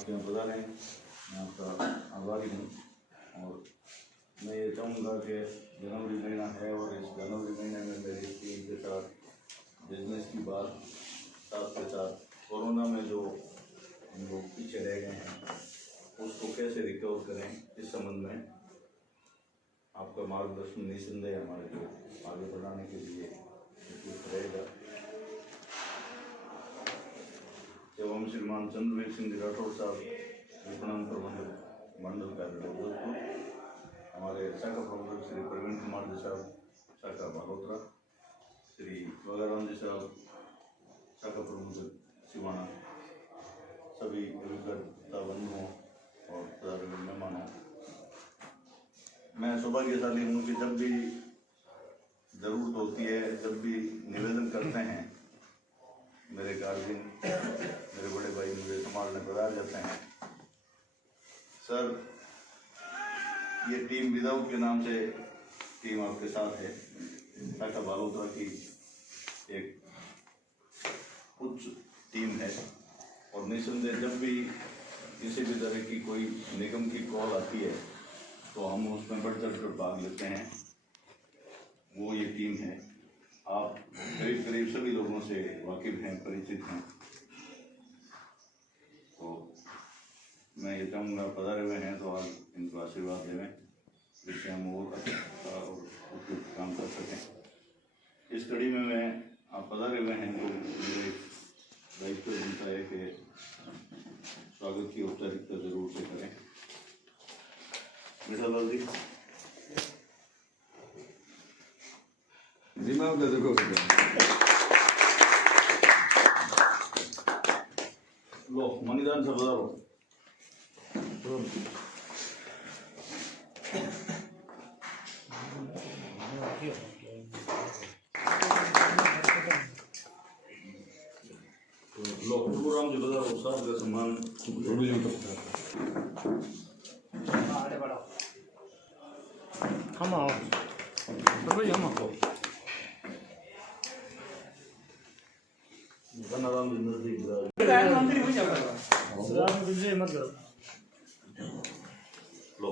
आपके यहाँ पधारे हैं, मैं आपका आभारी हूँ। और मैं ये चाहूँगा कि जनवरी महीना है और इस जनवरी महीने में मेरी टीम के साथ बिजनेस की बात, साथ के साथ कोरोना में जो हम लोग पीछे रह गए हैं उसको कैसे रिकवर करें, इस संबंध में आपका मार्गदर्शन निस्संदेह हमारे को आगे बढ़ाने के लिए उपयुक्त रहेगा। जब हम श्रीमान चंद्रवीर सिंह राठौड़ साहब विपणन प्रबंधक मंडल कार्यालय जोधपुर, हमारे शाखा प्रबंधक श्री प्रवीण कुमार जी साहब शाखा बालोतरा, श्री वगाराम जी साहब शाखा प्रबंधक सिवाना, सभी अभिकर्ता बंधुओं और पधारे मेहमानों, मैं सौभाग्यशाली हूँ कि जब भी ज़रूरत होती है, जब भी निवेदन करते हैं, मेरे गार्जियन, मेरे बड़े भाई मुझे संभालने पधार जाते हैं। सर, ये टीम विदाउट के नाम से टीम आपके साथ है, शाखा बालोतरा की एक उच्च टीम है और निस्संदेह जब भी किसी भी तरह की कोई निगम की कॉल आती है तो हम उसमें बढ़ चढ़ कर भाग लेते हैं। वो ये टीम है। आप करीब करीब सभी लोगों से वाकिफ हैं, परिचित हैं, तो मैं ये चाहूँगा पधारे हुए हैं तो आज इनको आशीर्वाद देवें जिससे हम और अच्छा और उपयुक्त काम कर सकें। इस कड़ी में मैं आप पधारे हुए हैं तो मेरे दायित्व बनता है कि स्वागत की औपचारिकता जरूर से करें। मिठालाल जी, दिमाग देखो लो मणिदान से पधारो। लो राम जी पधारो, साहब का सम्मान हम आओ हम आपको धनाराम जी नजदीक मत करो। लो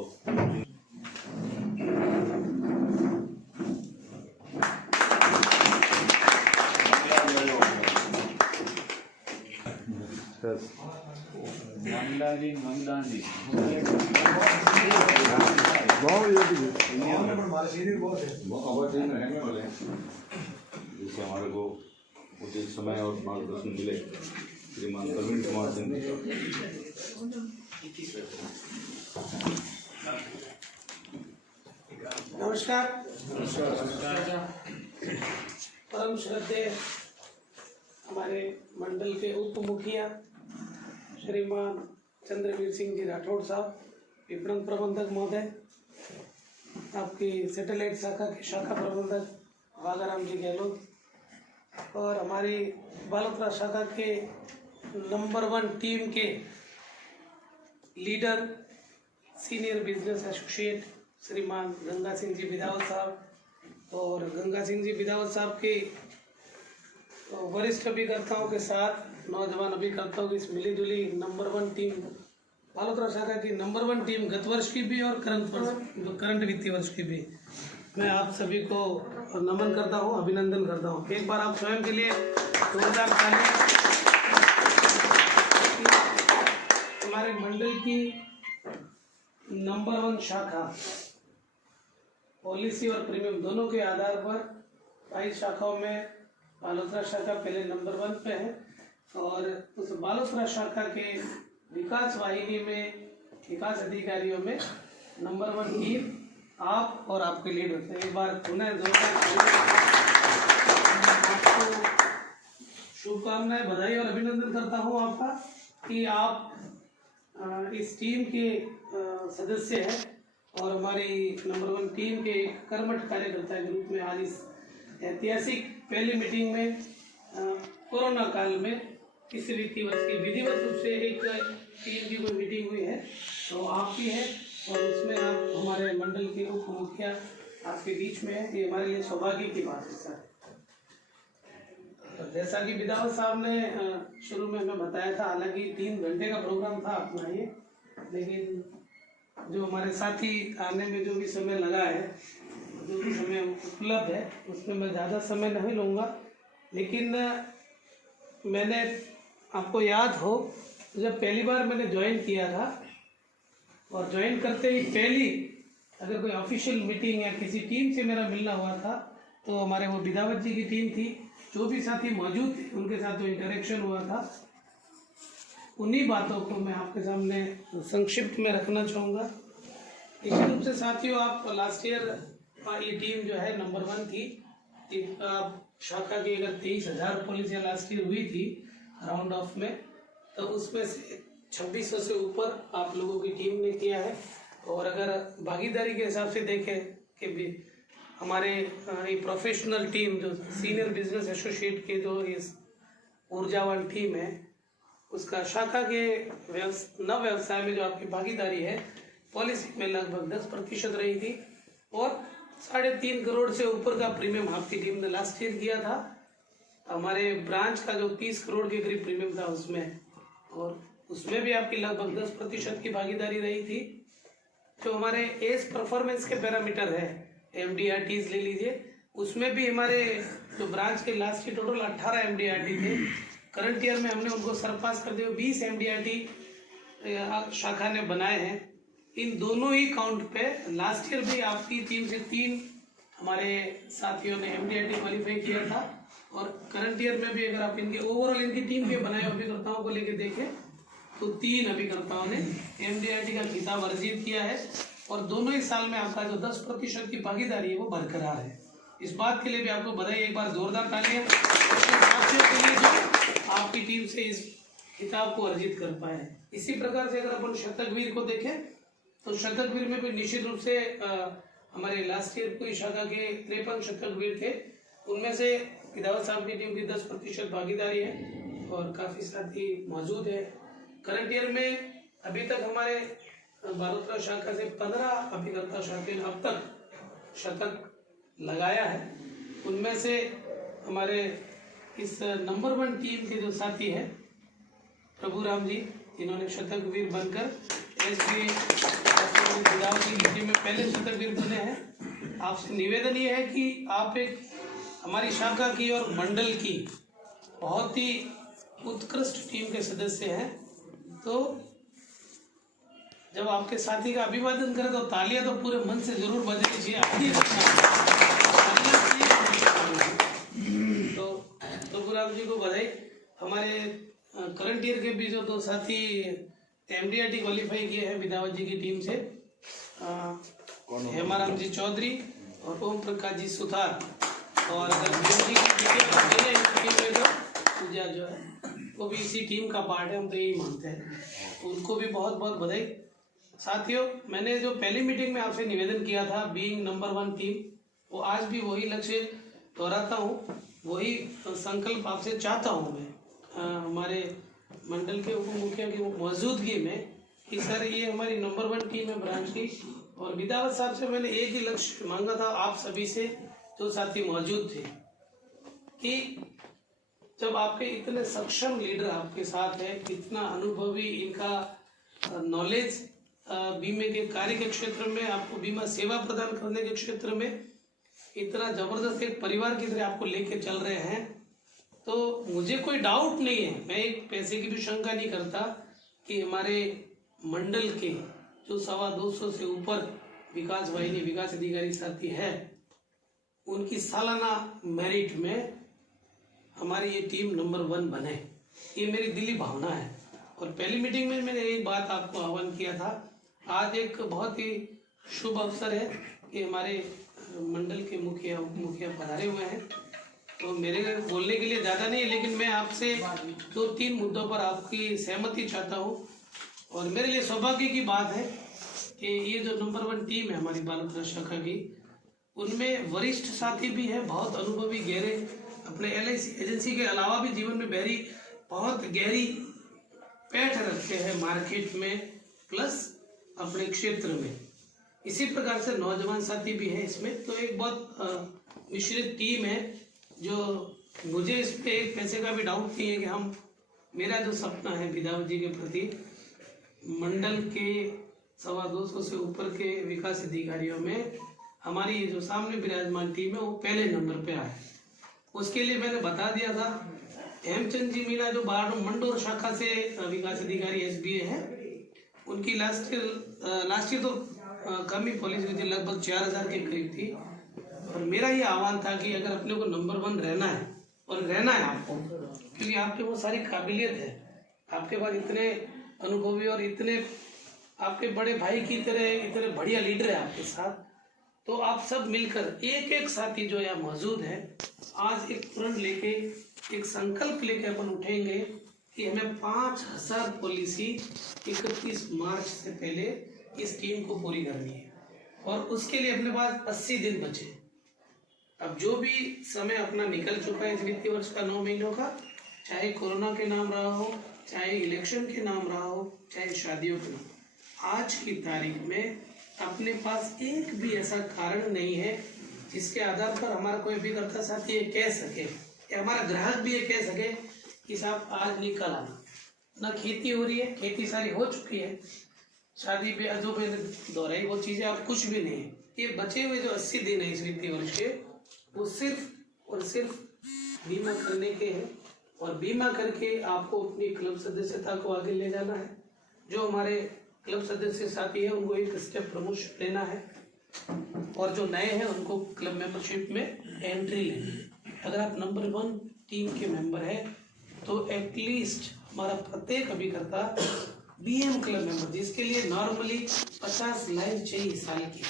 जिससे हमारे को उचित समय और मार्गदर्शन मिले, श्रीमान प्रवीण कुमार सिंह। नमस्कार। परम श्रद्धेय हमारे मंडल के उप मुखिया श्रीमान चंद्रवीर सिंह जी राठौड़ साहब, विपणन प्रबंधक महोदय, आपकी सैटेलाइट शाखा के शाखा प्रबंधक वागाराम जी गहलोत, और हमारी बालोतरा शाखा के नंबर 1 टीम के लीडर सीनियर बिजनेस एसोसिएट श्रीमान गंगा सिंह जी बिदावत साहब, और गंगा सिंह जी बिदावत साहब के वरिष्ठ अभिकर्ताओं के साथ नौजवान अभिकर्ताओं की इस मिली जुली नंबर 1 टीम, बालोतरा शाखा की नंबर 1 टीम गत वर्ष की भी और करंट वित्तीय वर्ष की भी, मैं आप सभी को नमन करता हूं, अभिनंदन करता हूं। एक बार आप स्वयं के लिए जोरदार ताली। हमारे मंडल की नंबर 1 शाखा पॉलिसी और प्रीमियम दोनों के आधार पर 22 शाखाओं में बालोतरा शाखा पहले नंबर 1 पे है, और उस बालोतरा शाखा के विकास वाहिनी में विकास अधिकारियों में नंबर 1 टीम आप और आपके लीड होते हैं। एक बार पुनः आपको शुभकामनाएं, बधाई और अभिनंदन करता हूं आपका कि आप इस टीम के सदस्य हैं और हमारी नंबर 1 टीम के एक कर्मठ कार्यकर्ता के रूप में आज इस ऐतिहासिक पहली मीटिंग में कोरोना काल में इस वित्तीय वर्ष की विधिवत रूप से एक टीम की कोई मीटिंग हुई है तो आपकी है, और उसमें आप हमारे मंडल के उप मुखिया आपके बीच में है। ये हमारे लिए सौभाग्य की बात है सर। जैसा कि बिदावत साहब ने शुरू में हमें बताया था, हालांकि 3 घंटे का प्रोग्राम था अपना ये, लेकिन जो हमारे साथी आने में जो भी समय लगा है, जो भी समय उपलब्ध है, उसमें मैं ज़्यादा समय नहीं लूँगा। लेकिन मैंने, आपको याद हो, जब पहली बार मैंने ज्वाइन किया था और ज्वाइन करते ही पहली अगर कोई ऑफिशियल मीटिंग या किसी टीम से मेरा मिलना हुआ था तो हमारे वो बिदावत जी की टीम थी। जो भी साथी मौजूद थे उनके साथ जो इंटरेक्शन हुआ था, उन्हीं बातों को मैं आपके सामने संक्षिप्त में रखना चाहूँगा। निश्चित रूप से साथियों, आप लास्ट ईयर ये टीम जो है नंबर 1 थी। शाखा की अगर 23,000 पॉलिसियाँ लास्ट ईयर हुई थी राउंड ऑफ में, तो उसमें से 2600 से ऊपर आप लोगों की टीम ने किया है। और अगर भागीदारी के हिसाब से देखें कि भी हमारे ये प्रोफेशनल टीम जो सीनियर बिजनेस एसोसिएट के जो इस ऊर्जावान टीम है, उसका शाखा के नव व्यवसाय में जो आपकी भागीदारी है पॉलिसी में लगभग 10% रही थी और 3.5 करोड़ से ऊपर का प्रीमियम आपकी टीम ने लास्ट ईयर किया था। हमारे ब्रांच का जो 30 करोड़ के करीब प्रीमियम था उसमें, और उसमें भी आपकी लगभग 10% की भागीदारी रही थी। जो हमारे एस परफॉर्मेंस के पैरामीटर है, MDRTs ले लीजिए, उसमें भी हमारे जो ब्रांच के लास्ट की टोटल 18 MDRT थे। करंट ईयर में हमने उनको सरपास करते हुए 20 MDRT शाखा ने बनाए हैं। इन दोनों ही काउंट पे लास्ट ईयर भी आपकी 3 से 3 हमारे साथियों ने MDRT क्वालिफाई किया था, और करंट ईयर में भी अगर आप इनके ओवरऑल इनकी टीम के बनाए अभिकर्ताओं को लेकर देखें तो 3 अभिकर्ताओं ने MDRT का खिताब अर्जित किया है। और दोनों ही साल में आपका जो 10% की भागीदारी है वो बरकरार है। इस बात के लिए भी आपको बधाई, एक बार जोरदार तालियां साथियों के लिए जो आपकी टीम से इस खिताब को अर्जित कर पाए। इसी प्रकार से अगर अपन शतकवीर को देखें तो शतकवीर में भी निश्चित रूप से हमारे लास्ट ईयर कोई शाखा के 53 शतकवीर थे, उनमें से बिदावत साहब की टीम की 10% भागीदारी है और काफी साथी मौजूद है। करंट ईयर में अभी तक हमारे बालोतरा शाखा से 15 अभिकर्ता शाखा ने अब तक शतक लगाया है। उनमें से हमारे इस नंबर 1 टीम के जो साथी है प्रभु राम जी, इन्होंने शतकवीर बनकर बिदावत की टीम में पहले शतकवीर बने हैं। आपसे निवेदन ये है कि आप एक हमारी शाखा की और मंडल की बहुत ही उत्कृष्ट टीम के सदस्य हैं, तो जब आपके साथी का अभिवादन करें तो तालियां तो पूरे मन से जरूर बजनी चाहिए। तो गुलाब जी को बधाई। हमारे करंट ईयर के भी जो 2 साथी MDRT क्वालिफाई किए हैं बिदावत जी की टीम से, हेमाराम जी चौधरी और ओम प्रकाश जी सुथार, और अगर जी की पूजा जो है वो भी इसी टीम का पार्ट है, हम तो यही मानते हैं। उनको भी बहुत बहुत बधाई। साथियों, मैंने जो पहली मीटिंग में आपसे निवेदन किया था बीइंग नंबर 1 टीम, वो आज भी वही लक्ष्य दोहराता हूँ, वही संकल्प आपसे चाहता हूँ मैं हमारे मंडल के उप मुखिया की मौजूदगी में कि सर ये हमारी नंबर 1 टीम है ब्रांच की। और बिदावत साहब से मैंने एक ही लक्ष्य मांगा था आप सभी से जो साथी मौजूद थे, कि जब आपके इतने सक्षम लीडर आपके साथ है, कितना अनुभवी इनका नॉलेज बीमे के कार्य के क्षेत्र में, आपको बीमा सेवा प्रदान करने के क्षेत्र में इतना जबरदस्त एक परिवार की तरह आपको लेके चल रहे हैं, तो मुझे कोई डाउट नहीं है, मैं एक पैसे की भी शंका नहीं करता कि हमारे मंडल के जो 225 से ऊपर विकास वाहिनी विकास अधिकारी साथी है, उनकी सालाना मेरिट में हमारी ये टीम नंबर 1 बने, ये मेरी दिली भावना है। और पहली मीटिंग में मैंने एक बात आपको आह्वान किया था। आज एक बहुत ही शुभ अवसर है कि हमारे मंडल के मुखिया उप मुखिया पधारे हुए हैं, तो मेरे बोलने के लिए ज़्यादा नहीं है, लेकिन मैं आपसे 2-3 मुद्दों पर आपकी सहमति चाहता हूँ। और मेरे लिए सौभाग्य की बात है कि ये जो नंबर 1 टीम है हमारी बालोतरा शाखा की, उनमें वरिष्ठ साथी भी हैं, बहुत अनुभवी गहरे, अपने LIC एजेंसी के अलावा भी जीवन में बहुत गहरी पैठ रखते हैं मार्केट में प्लस अपने क्षेत्र में। इसी प्रकार से नौजवान साथी भी हैं इसमें, तो एक बहुत मिश्रित टीम है जो मुझे इस पे एक पैसे का भी डाउट नहीं है कि हम, मेरा जो सपना है विधायक जी के प्रति, मंडल के 250 से ऊपर के विकास अधिकारियों में हमारी जो सामने विराजमान टीम है वो पहले नंबर पे आए। उसके लिए मैंने बता दिया था, हेमचंद जी मीणा जो बारडोह मंडोर शाखा से विकास अधिकारी SBA है, उनकी लास्ट ईयर तो कम ही पॉलिसी हुई थी, लगभग 4000 के करीब थी। और मेरा ये आह्वान था कि अगर अपने को नंबर 1 रहना है, और रहना है आपको, क्योंकि आपके बहुत सारी काबिलियत है, आपके पास इतने अनुभवी और इतने आपके बड़े भाई की तरह इतने बढ़िया लीडर है आपके साथ, तो आप सब मिलकर एक एक साथी जो यहाँ मौजूद है, आज एक प्रण लेके, एक संकल्प लेके अपन उठेंगे कि हमें 5000 पॉलिसी 31 मार्च से पहले इस टीम को पूरी करनी है। और उसके लिए अपने पास 80 दिन बचे। अब जो भी समय अपना निकल चुका है इस वित्तीय वर्ष का 9 महीनों का, चाहे कोरोना के नाम रहा हो, चाहे इलेक्शन के नाम रहा हो, चाहे शादियों के नाम, आज की तारीख में अपने पास एक भी ऐसा कारण नहीं है जिसके आधार पर हमारा कोई अभिकर्ता साथी ये कह सके या हमारा ग्राहक भी ये कह सके कि साहब आज नहीं कल आना। ना खेती हो रही है, खेती सारी हो चुकी है, शादी ब्याह जो मैंने दोहराई वो चीज़ें अब कुछ भी नहीं है। ये बचे हुए जो 80 दिन है इस वित्तीय वर्ष के, वो सिर्फ और सिर्फ बीमा करने के हैं। और बीमा करके आपको अपनी क्लब सदस्यता को आगे ले जाना है। जो हमारे क्लब सदस्य साथी है उनको एक स्टेप प्रमोशन लेना है, और जो नए हैं उनको क्लब मेंबरशिप में एंट्री लेनी है। अगर आप नंबर 1 टीम के मेंबर है तो एटलीस्ट हमारा प्रत्येक अभिकर्ता BM क्लब मेंबर, जिसके लिए नॉर्मली 50 लाइफ चाहिए साल की,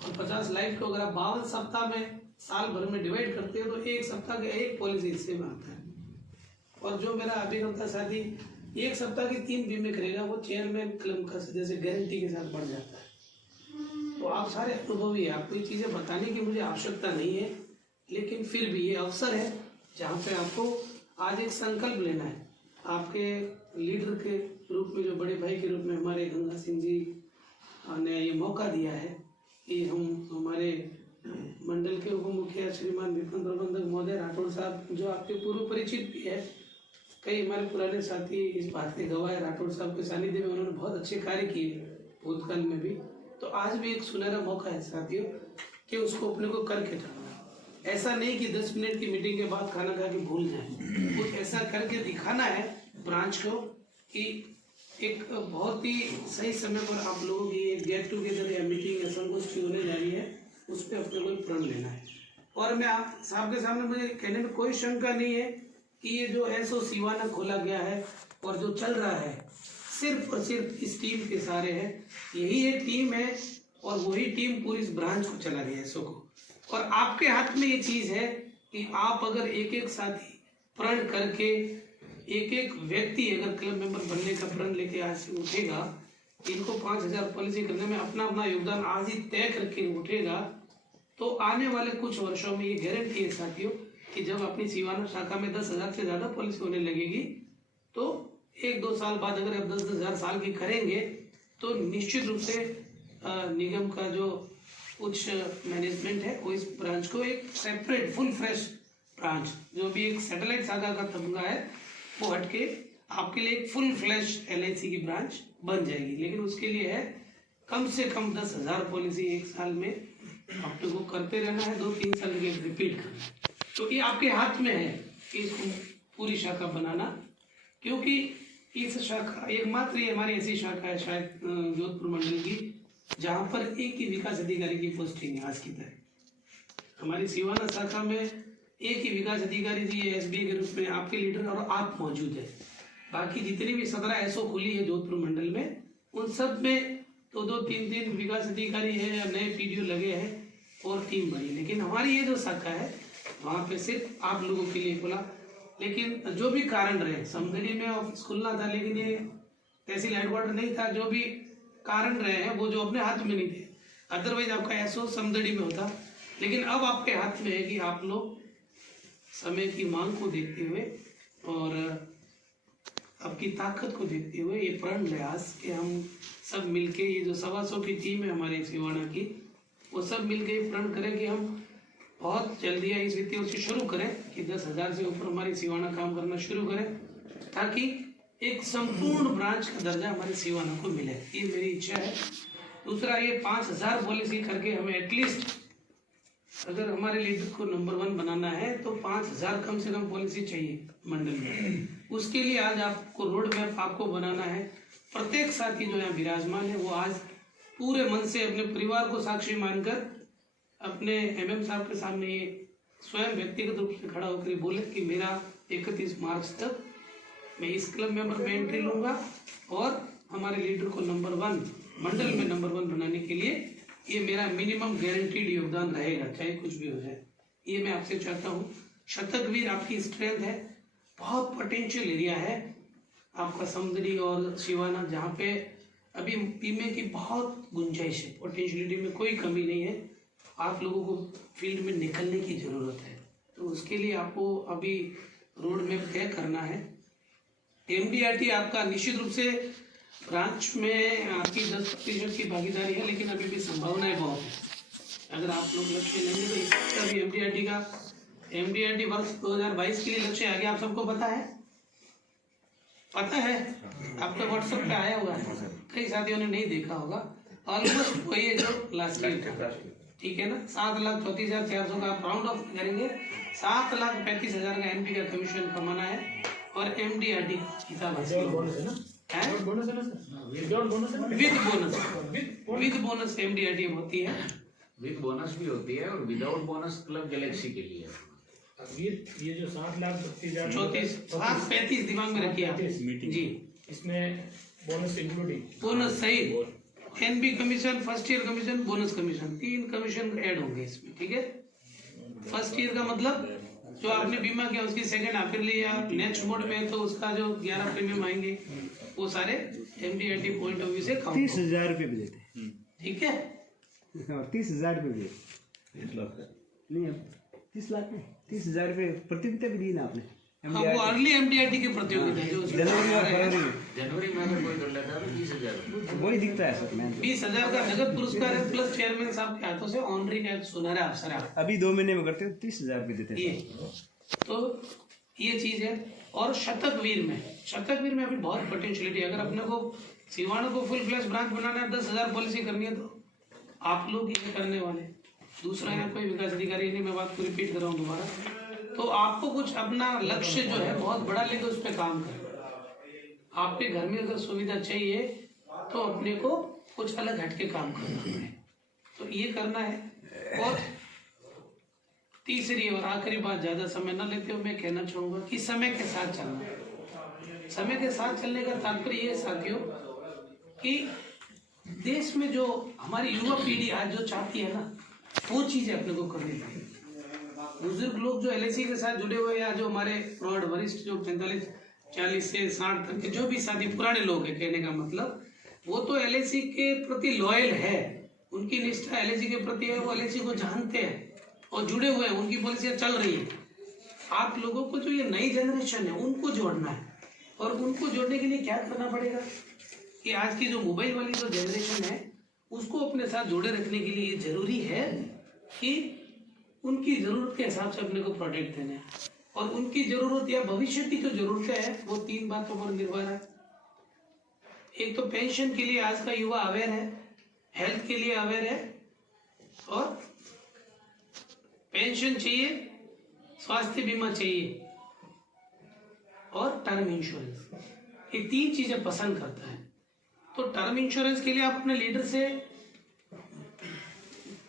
और 50 लाइफ को अगर आप 52 सप्ताह में साल भर में डिवाइड करते हो तो एक सप्ताह के एक पॉलिसी हिस्से में आता है। और जो मेरा अभिकर्ता साथी 1 सप्ताह की 3 बीमे करेगा वो चेयरमैन क्लब का सदस्य गारंटी के साथ बढ़ जाता है। तो आप सारे अनुभवी है, आपको ये चीज़ें बताने की मुझे आवश्यकता नहीं है, लेकिन फिर भी ये अवसर है जहाँ पे आपको आज एक संकल्प लेना है। आपके लीडर के रूप में, जो बड़े भाई के रूप में हमारे गंगा सिंह जी ने ये मौका दिया है कि हम हमारे मंडल के उप मुखिया श्रीमान विपिन प्रबंधक महोदय राठौड़ साहब, जो आपके पूर्व परिचित भी है, कई हमारे पुराने साथी इस बात के गवाह है, राठौड़ साहब के सानिध्य में उन्होंने बहुत अच्छे कार्य किए भूतकाल में भी। तो आज भी एक सुनहरा मौका है साथियों कि उसको अपने को करके जाना। ऐसा नहीं कि 10 मिनट की मीटिंग के बाद खाना खा के भूल जाए, कुछ ऐसा करके दिखाना है ब्रांच को कि एक बहुत ही सही समय पर आप लोगों की एक गेट टुगेदर या मीटिंग या संगोष्ठी होने जा रही है, उस पर अपने को प्रण लेना है। और मैं आप साहब के सामने, मुझे कहने में कोई शंका नहीं है कि ये जो SO सिवाना खोला गया है और जो चल रहा है सिर्फ और सिर्फ इस टीम के सहारे है। यही एक टीम है और वही टीम पूरी इस ब्रांच को चला रही है SO को। और आपके हाथ में ये चीज़ है कि आप अगर एक एक साथी प्रण करके, एक एक व्यक्ति अगर क्लब मेंबर बनने का प्रण लेके आज से उठेगा, इनको 5000 पॉलिसी करने में अपना अपना योगदान आज ही तय करके उठेगा, तो आने वाले कुछ वर्षों में ये गारंटी है साथियों कि जब अपनी सिवाना शाखा में 10,000 से ज़्यादा पॉलिसी होने लगेगी, तो 1-2 साल बाद अगर आप 10,000 साल की करेंगे तो निश्चित रूप से निगम का जो उच्च मैनेजमेंट है वो इस ब्रांच को एक सेपरेट फुल फ्रेश ब्रांच, जो भी एक सैटेलाइट शाखा का तबका है वो हटके आपके लिए एक फुल फ्लैश LIC की ब्रांच बन जाएगी। लेकिन उसके लिए है कम से कम 10,000 पॉलिसी एक साल में आपको को करते रहना है, 2-3 साल के रिपीट करना। तो ये आपके हाथ में है कि इसको पूरी शाखा बनाना, क्योंकि इस शाखा एकमात्र ये हमारी ऐसी शाखा है शायद जोधपुर मंडल की जहाँ पर एक ही विकास अधिकारी की पोस्टिंग है आज की तारीख। हमारी सिवाना शाखा में एक ही विकास अधिकारी जी SBA के रूप में आपके लीडर और आप मौजूद है। बाकी जितनी भी 17 SO खुली है जोधपुर मंडल में, उन सब में 2-3 विकास अधिकारी है या नए PDO लगे हैं और टीम बनी। लेकिन हमारी ये जो शाखा है वहाँ पे सिर्फ आप लोगों के लिए खुला। लेकिन जो भी कारण रहे, समदड़ी में ऑफिस खुलना था लेकिन ये तहसील हेडक्वार्टर नहीं था, जो भी कारण रहे हैं वो जो अपने हाथ में नहीं थे, अदरवाइज आपका SO समदड़ी में होता। लेकिन अब आपके हाथ में है कि आप लोग समय की मांग को देखते हुए और आपकी ताकत को देखते हुए ये प्रण प्रयास कि हम सब मिलके, ये जो 125 की टीम है हमारे सिवाना की, वो सब मिलके प्रण करें कि हम बहुत जल्दी इस वित्तीय वर्ष शुरू करें कि 10,000 से ऊपर हमारी सिवाना काम करना शुरू करें, ताकि एक संपूर्ण ब्रांच का दर्जा हमारी सिवाना को मिले। ये मेरी इच्छा है। दूसरा, ये 5,000 पॉलिसी करके हमें एटलीस्ट, अगर हमारे लीडर को नंबर 1 बनाना है तो 5,000 कम से कम पॉलिसी चाहिए मंडल में। उसके लिए आज आपको रोड मैप आपको बनाना है। प्रत्येक साथी जो यहाँ विराजमान है वो आज पूरे मन से अपने परिवार को साक्षी मानकर अपने एमएम साहब के सामने ये स्वयं व्यक्तिगत रूप से खड़ा होकर बोले कि मेरा 31 मार्च तक मैं इस क्लब मेंबर में एंट्री लूंगा और हमारे लीडर को नंबर 1 मंडल में नंबर 1 बनाने के लिए ये मेरा मिनिमम गारंटीड योगदान रहेगा, चाहे कुछ भी हो जाए। ये मैं आपसे चाहता हूँ। शतकवीर आपकी स्ट्रेंथ है, बहुत पोटेंशियल एरिया है आपका समुद्री और शिवाना, जहाँ पे अभी बीमे की बहुत गुंजाइश है, पोटेंशियलिटी में कोई कमी नहीं है। आप लोगों को फील्ड में निकलने की ज़रूरत है, तो उसके लिए आपको अभी रोड मैप तय करना है। MDRT आपका निश्चित रूप से ब्रांच में आपकी 10% की भागीदारी है, लेकिन अभी भी संभावनाएं बहुत है। अगर आप लोग लक्ष्य लेंगे तो इसका भी MDRT वर्ष 2022 के लिए लक्ष्य आ गया। आप सबको पता है? पता है? आपका व्हाट्सएप पे आया हुआ है, कई साथियों ने नहीं देखा होगा। ऑलमोस्ट वही है जो लास्ट ईयर था, ठीक है ना। 7,34,400 का आप राउंड ऑफ करेंगे, 7,35,000 का MP का कमीशन कमाना है और MDRT हिसाब बोनस है ना सर? विद बोनस MDRT होती है। विद बोनस भी होती है और विदाउट बोनस क्लब गैलेक्सी के लिए। ये जो 7,35,000 दिमाग में रखिए आप जी। इसमें बोनस इंक्लूडिंग बोनस सही, NB commission, first year commission, bonus commission, 3 commission add होंगे इसमें, ठीक है। फर्स्ट ईयर का मतलब जो आपने बीमा किया उसकी सेकंड हाफ ईयरली या नेक्स्ट मोड में, तो उसका जो 11 प्रीमियम आएंगे वो सारे MDRT पॉइंट ऑफ व्यू से काउंट। 30,000 रुपये भी देते हैं, ठीक है। 30,000 रुपये भी 30 लाख नहीं, 30 लाख नहीं, 30,000 रुपये प्रतियोगिता भी दी ना आपने। हाँ, वो अर्ली MDRT की प्रतियोगिता है जो जनवरी में अगर कोई कर लेता है तो 30,000 वही दिखता है सर। मैं 20,000 का नगद पुरस्कार है, प्लस चेयरमैन साहब के हाथों से ऑनरी का सुनहरा अवसर है। अभी 2 महीने में करते हो 30,000 रुपये देते हैं। ये तो ये चीज है। और शतकवीर में अभी बहुत पोटेंशियलिटी है। अगर अपने को सिवाना को फुल फ्लैश ब्रांच बनाना है, 10,000 पॉलिसी करनी है, तो आप लोग ये करने वाले। दूसरा है कोई विकास अधिकारी नहीं, मैं बात को रिपीट कर रहा हूँ दोबारा, तो आपको कुछ अपना लक्ष्य जो है बहुत बड़ा लेकर उस पर काम करें। आपके घर में अगर सुविधा चाहिए तो अपने को कुछ अलग हटके काम करना है, तो ये करना है। और तीसरी और आखिरी बात, ज्यादा समय न लेते हुए मैं कहना चाहूंगा कि समय के साथ चलना। समय के साथ चलने का तात्पर्य ये साथियों कि देश में जो हमारी युवा पीढ़ी आज जो चाहती है ना, वो चीजें अपने को करनी चाहिए। बुजुर्ग लोग जो LIC के साथ जुड़े हुए, या जो हमारे प्रौढ़ वरिष्ठ जो 45-40 से 60 तक के जो भी साथी पुराने लोग हैं, कहने का मतलब वो तो LIC के प्रति लॉयल है, उनकी निष्ठा LIC के प्रति है, वो LIC को जानते हैं और जुड़े हुए हैं, उनकी पॉलिसियां चल रही है। आप लोगों को जो ये नई जनरेशन है उनको जोड़ना है, और उनको जोड़ने के लिए क्या करना पड़ेगा कि आज की जो मोबाइल वाली जो जनरेशन है उसको अपने साथ जोड़े रखने के लिए जरूरी है कि उनकी जरूरत के हिसाब से अपने को प्रोडक्ट देना है। और उनकी जरूरत या भविष्य की जो जरूरतें हैं वो 3 बातों पर निर्भर है। एक तो पेंशन के लिए आज का युवा अवेयर है, हेल्थ के लिए अवेयर है, और पेंशन चाहिए, स्वास्थ्य बीमा चाहिए और टर्म इंश्योरेंस, ये 3 चीजें पसंद करता है। तो टर्म इंश्योरेंस के लिए आप अपने लीडर से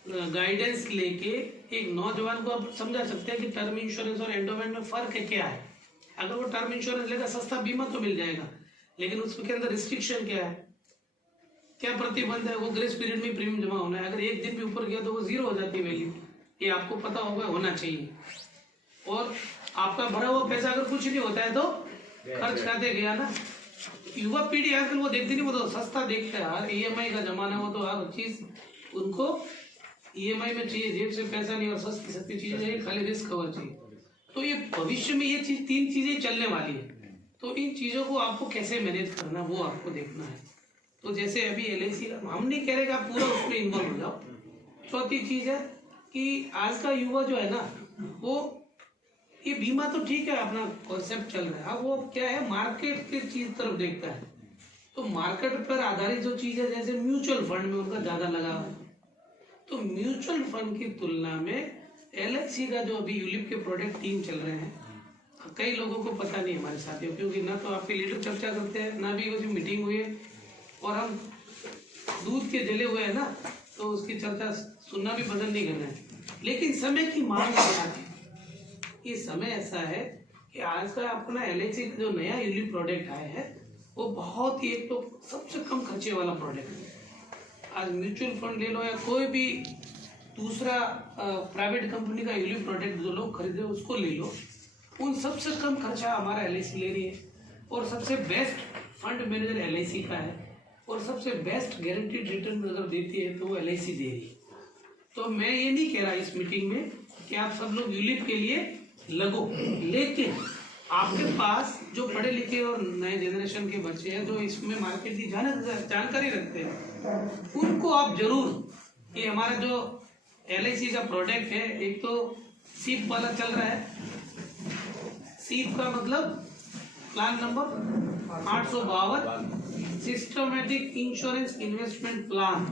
गाइडेंस लेके एक नौजवान को आप समझा सकते हैं कि टर्म इंश्योरेंस और एंडोमेंट में फर्क है क्या है। अगर वो टर्म इंश्योरेंस लेगा, सस्ता बीमा तो मिल जाएगा, लेकिन उसके अंदर रिस्ट्रिक्शन क्या है, क्या प्रतिबंध है, वो ग्रेस पीरियड में प्रीमियम जमा होना है। अगर एक दिन भी ऊपर गया तो वो 0 हो जाती है वैल्यू, ये आपको पता होगा, होना चाहिए। और आपका भरा हुआ पैसा अगर कुछ नहीं होता है तो खर्च करते गया ना। युवा पीढ़ी आजकल वो देखती नहीं, वो तो सस्ता देखते हैं। हर EMI का जमाना, वो तो हर चीज उनको EMI में चाहिए, जेब से पैसा नहीं, और सस्ती सस्ती चीजें चाहिए, खाली रिस्क कवर चाहिए। तो ये भविष्य में ये 3 चीजें चलने वाली है। तो इन चीजों को आपको कैसे मैनेज करना वो आपको देखना है। तो जैसे अभी LIC, हम नहीं कह रहे कि आप पूरा उसमें इन्वॉल्व हो जाओ। चौथी चीज है कि आज का युवा जो है ना, वो ये बीमा तो ठीक है, अपना कॉन्सेप्ट चल रहा है, अब वो क्या है मार्केट की चीज तरफ देखता है। तो मार्केट पर आधारित जो चीज है, जैसे म्यूचुअल फंड में उनका ज्यादा लगाव है, तो म्यूचुअल फंड की तुलना में LIC का जो अभी यूलिप के प्रोडक्ट 3 चल रहे हैं, कई लोगों को पता नहीं हमारे साथियों, क्योंकि ना तो आपके लीडर चर्चा करते हैं, ना भी कोई मीटिंग हुई है, और हम दूध के जले हुए हैं ना, तो उसकी चर्चा सुनना भी पसंद नहीं कर रहे हैं। लेकिन समय की मांग है, ये समय ऐसा है कि आज का अपना LIC का जो नया यूलिप प्रोडक्ट आया है, वो बहुत ही, एक तो सबसे कम खर्चे वाला प्रोडक्ट है। आज म्यूचुअल फंड ले लो या कोई भी दूसरा प्राइवेट कंपनी का यूलिप प्रोडक्ट जो लोग खरीदे उसको ले लो, उन सबसे कम खर्चा हमारा LIC ले रही है, और सबसे बेस्ट फंड मैनेजर LIC का है, और सबसे बेस्ट गारंटीड रिटर्न अगर देती है तो वो LIC दे रही है। तो मैं ये नहीं कह रहा इस मीटिंग में कि आप सब लोग यूलिप के लिए लगो, लेकिन आपके पास जो पढ़े लिखे और नए जनरेशन के बच्चे हैं जो इसमें मार्केट की जानकारी रखते हैं, उनको आप जरूर, ये हमारा जो LIC का प्रोडक्ट है, एक तो सीप वाला चल रहा है, सीप का मतलब plan number 852, systematic insurance investment plan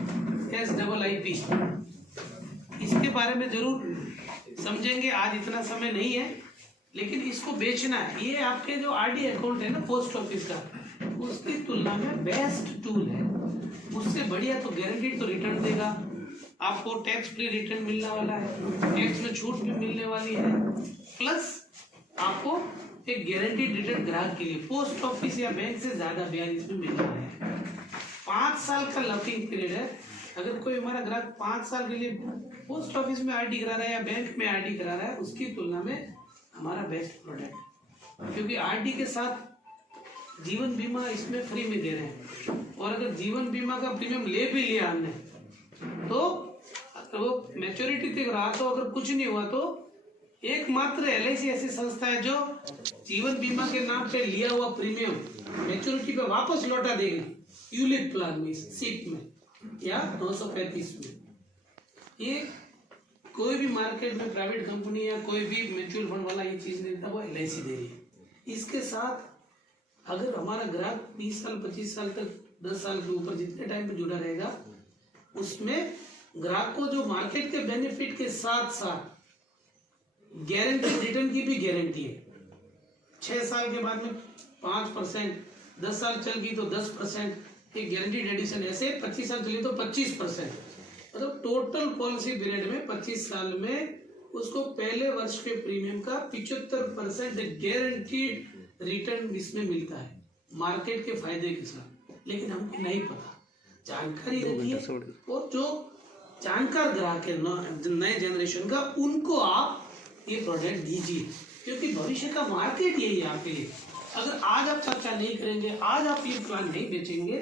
SIIP, इसके बारे में जरूर समझेंगे। आज इतना समय नहीं है, लेकिन इसको बेचना है। ये आपके जो RD अकाउंट है ना पोस्ट ऑफिस का, उसकी तुलना में बेस्ट टूल है, उससे बढ़िया तो गारंटीड तो रिटर्न देगा, आपको टैक्स फ्री रिटर्न मिलने वाला है, टैक्स में छूट भी मिलने वाली है, प्लस आपको एक गारंटीड रिटर्न ग्राहक के लिए पोस्ट ऑफिस या बैंक से ज्यादा ब्याज इसमें मिल रहा है। 5 साल का लॉकिंग पीरियड है। अगर कोई हमारा ग्राहक 5 साल के लिए पोस्ट ऑफिस में RD करा रहा है या बैंक में RD करा रहा है, उसकी तुलना में हमारा बेस्ट प्रोडक्ट, क्योंकि RD के साथ जीवन बीमा इसमें फ्री में दे रहे हैं, और अगर जीवन बीमा का प्रीमियम ले भी लिया हमने, तो अगर वो मैच्योरिटी तक रहा, तो अगर कुछ नहीं हुआ तो एकमात्र LIC ऐसी संस्था है जो जीवन बीमा के नाम पे लिया हुआ प्रीमियम मैच्योरिटी पे वापस लौटा देगी, यूलिप प्लान में, सीप में या 935 में। ये कोई भी मार्केट में प्राइवेट कंपनी या कोई भी म्यूचुअल फंड वाला ये चीज नहीं देता, वो LIC दे रही है। इसके साथ अगर हमारा ग्राहक 20 साल 25 साल तक, 10 साल के ऊपर जितने टाइम पे जुड़ा रहेगा, उसमें ग्राहक को जो मार्केट के बेनिफिट के साथ साथ गारंटी रिटर्न की भी गारंटी है। 6 साल के बाद में 5%, 10 साल चल गई तो 10%, एक गारंटीड एडिशन, ऐसे 25 साल चली तो 25%, मतलब टोटल पॉलिसी पीरियड में 25 साल में उसको पहले वर्ष के प्रीमियम का 75% गारंटीड रिटर्न इसमें मिलता है, मार्केट के फायदे के साथ। लेकिन हमको नहीं पता, जानकारी रखिए, और जो जानकार ग्राहक है नए जनरेशन का, उनको आप ये प्रोडक्ट दीजिए, क्योंकि भविष्य का मार्केट यही है आपके लिए। अगर आज आप चर्चा नहीं करेंगे, आज आप ये प्लान नहीं बेचेंगे,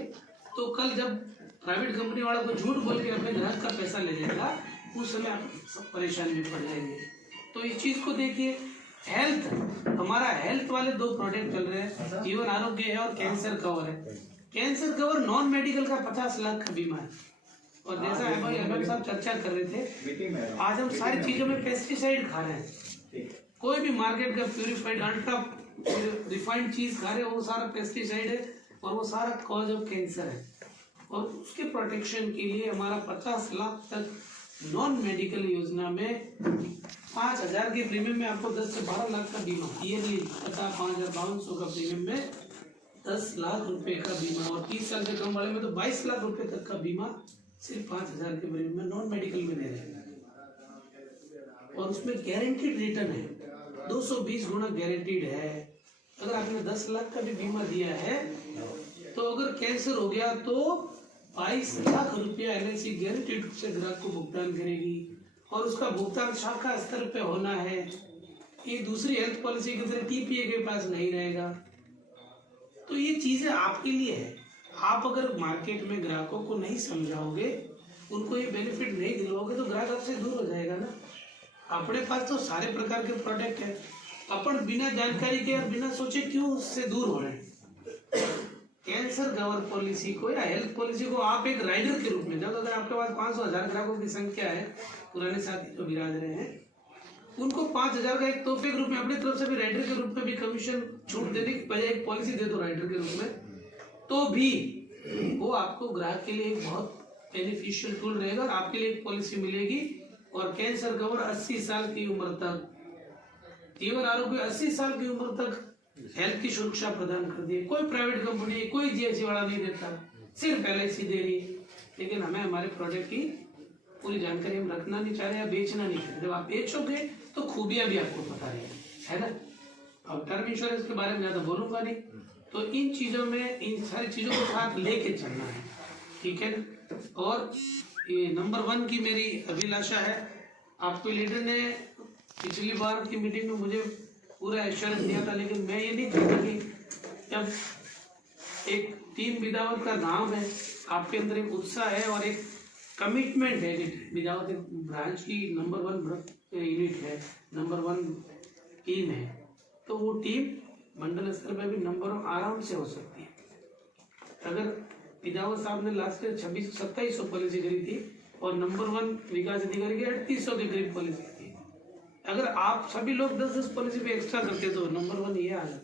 तो कल जब प्राइवेट कंपनी वाला को झूठ बोल के अपने ग्राहक का पैसा ले जाएगा, उस समय आप सब परेशानी में पड़ जाएंगे। तो इस चीज को देखिए। हेल्थ, हमारा हेल्थ वाले 2 प्रोडक्ट चल रहे हैं, जीवन आरोग्य है और कैंसर कवर है। कैंसर कवर नॉन मेडिकल का 50 लाख का बीमा है, और जैसा एमएम साहब चर्चा कर रहे थे, आज हम सारी चीजों में पेस्टिसाइड खा रहे हैं। कोई भी मार्केट का प्यूरिफाइड अल्ट्रा रिफाइंड चीज खा रहे हो, वो सारा पेस्टिसाइड है, और वो सारा कॉज ऑफ कैंसर है। और उसके प्रोटेक्शन के लिए हमारा 50 लाख तक नॉन मेडिकल योजना में 5,000 के प्रीमियम में आपको 10 से 12 लाख का बीमा, ईयरली 5,500 का प्रीमियम में 10 लाख रुपए का बीमा, और 30 साल से कम वाले में तो 22 लाख रुपए तक का बीमा सिर्फ 5,000 के प्रीमियम में नॉन मेडिकल में दे रहे हैं। और उसमें गारंटीड रिटर्न है, 220 गुना गारंटीड है। अगर आपने 10 लाख का भी बीमा दिया है, तो अगर कैंसर हो गया तो 22 लाख रुपया LIC गारंटीड रूप से ग्राहक को भुगतान करेगी, और उसका भुगतान शाखा स्तर पे होना है। ये दूसरी हेल्थ पॉलिसी की तरह TPA के पास नहीं रहेगा। तो ये चीजें आपके लिए है। आप अगर मार्केट में ग्राहकों को नहीं समझाओगे, उनको ये बेनिफिट नहीं दिलवाओगे, तो ग्राहक आपसे दूर हो जाएगा ना। अपने पास तो सारे प्रकार के प्रोडक्ट है, अपन बिना जानकारी के और बिना सोचे क्यों उससे दूर हो रहे हैं। कैंसर कवर पॉलिसी को या हेल्थ पॉलिसी को आप एक राइडर के रूप में, जब अगर आपके पास 500,000 ग्राहकों की संख्या है, पुराने साथी जो विराज रहे हैं, उनको 5,000 का एक तोहफे के रूप में अपनी तरफ से भी राइडर के रूप में भी कमीशन छूट देने की बजाय एक पॉलिसी दे दो राइडर के रूप में, तो भी वो आपको ग्राहक के लिए एक बहुत बेनिफिशियल टूल रहेगा और आपके लिए एक पॉलिसी मिलेगी। और कैंसर कवर 80 साल की उम्र तक, जीवन आरोग्य 80 साल की उम्र तक हेल्थ की सुरक्षा प्रदान कर दी है। कोई प्राइवेट कंपनी, कोई जीएसटी वाला नहीं देता, सिर्फ LIC दे रही है। लेकिन हमें हमारे प्रोडक्ट की पूरी जानकारी हम रखना नहीं चाह रहे या बेचना नहीं चाह रहे। जब आप बेचोगे तो खूबियां भी आपको पता रहेगी, है ना। अब टर्म इंश्योरेंस के बारे में ज्यादा बोलूंगा नहीं, तो इन चीजों में इन सारी चीजों को साथ लेके चलना है, ठीक है। और ये नंबर 1 की मेरी अभिलाषा है। आपके लीडर ने पिछली बार की मीटिंग में मुझे पूरा एश्योरेंस दिया था, लेकिन मैं ये नहीं चाहता कि जब एक टीम विदावत का नाम है, आपके अंदर एक उत्साह है और एक कमिटमेंट है कि विदावत एक ब्रांच की नंबर 1 यूनिट है, नंबर 1 टीम है, तो वो टीम मंडल स्तर पर भी नंबर 1 आराम से हो सकती है। अगर विदावत साहब ने लास्ट ईयर 2700 पॉलिसी करी थी और नंबर 1 विकास अधिकारी की 3800 के करीब पॉलिसी थी। अगर आप सभी लोग 10-10 पॉलिसी पे एक्स्ट्रा करते तो नंबर 1 ये आ जाता।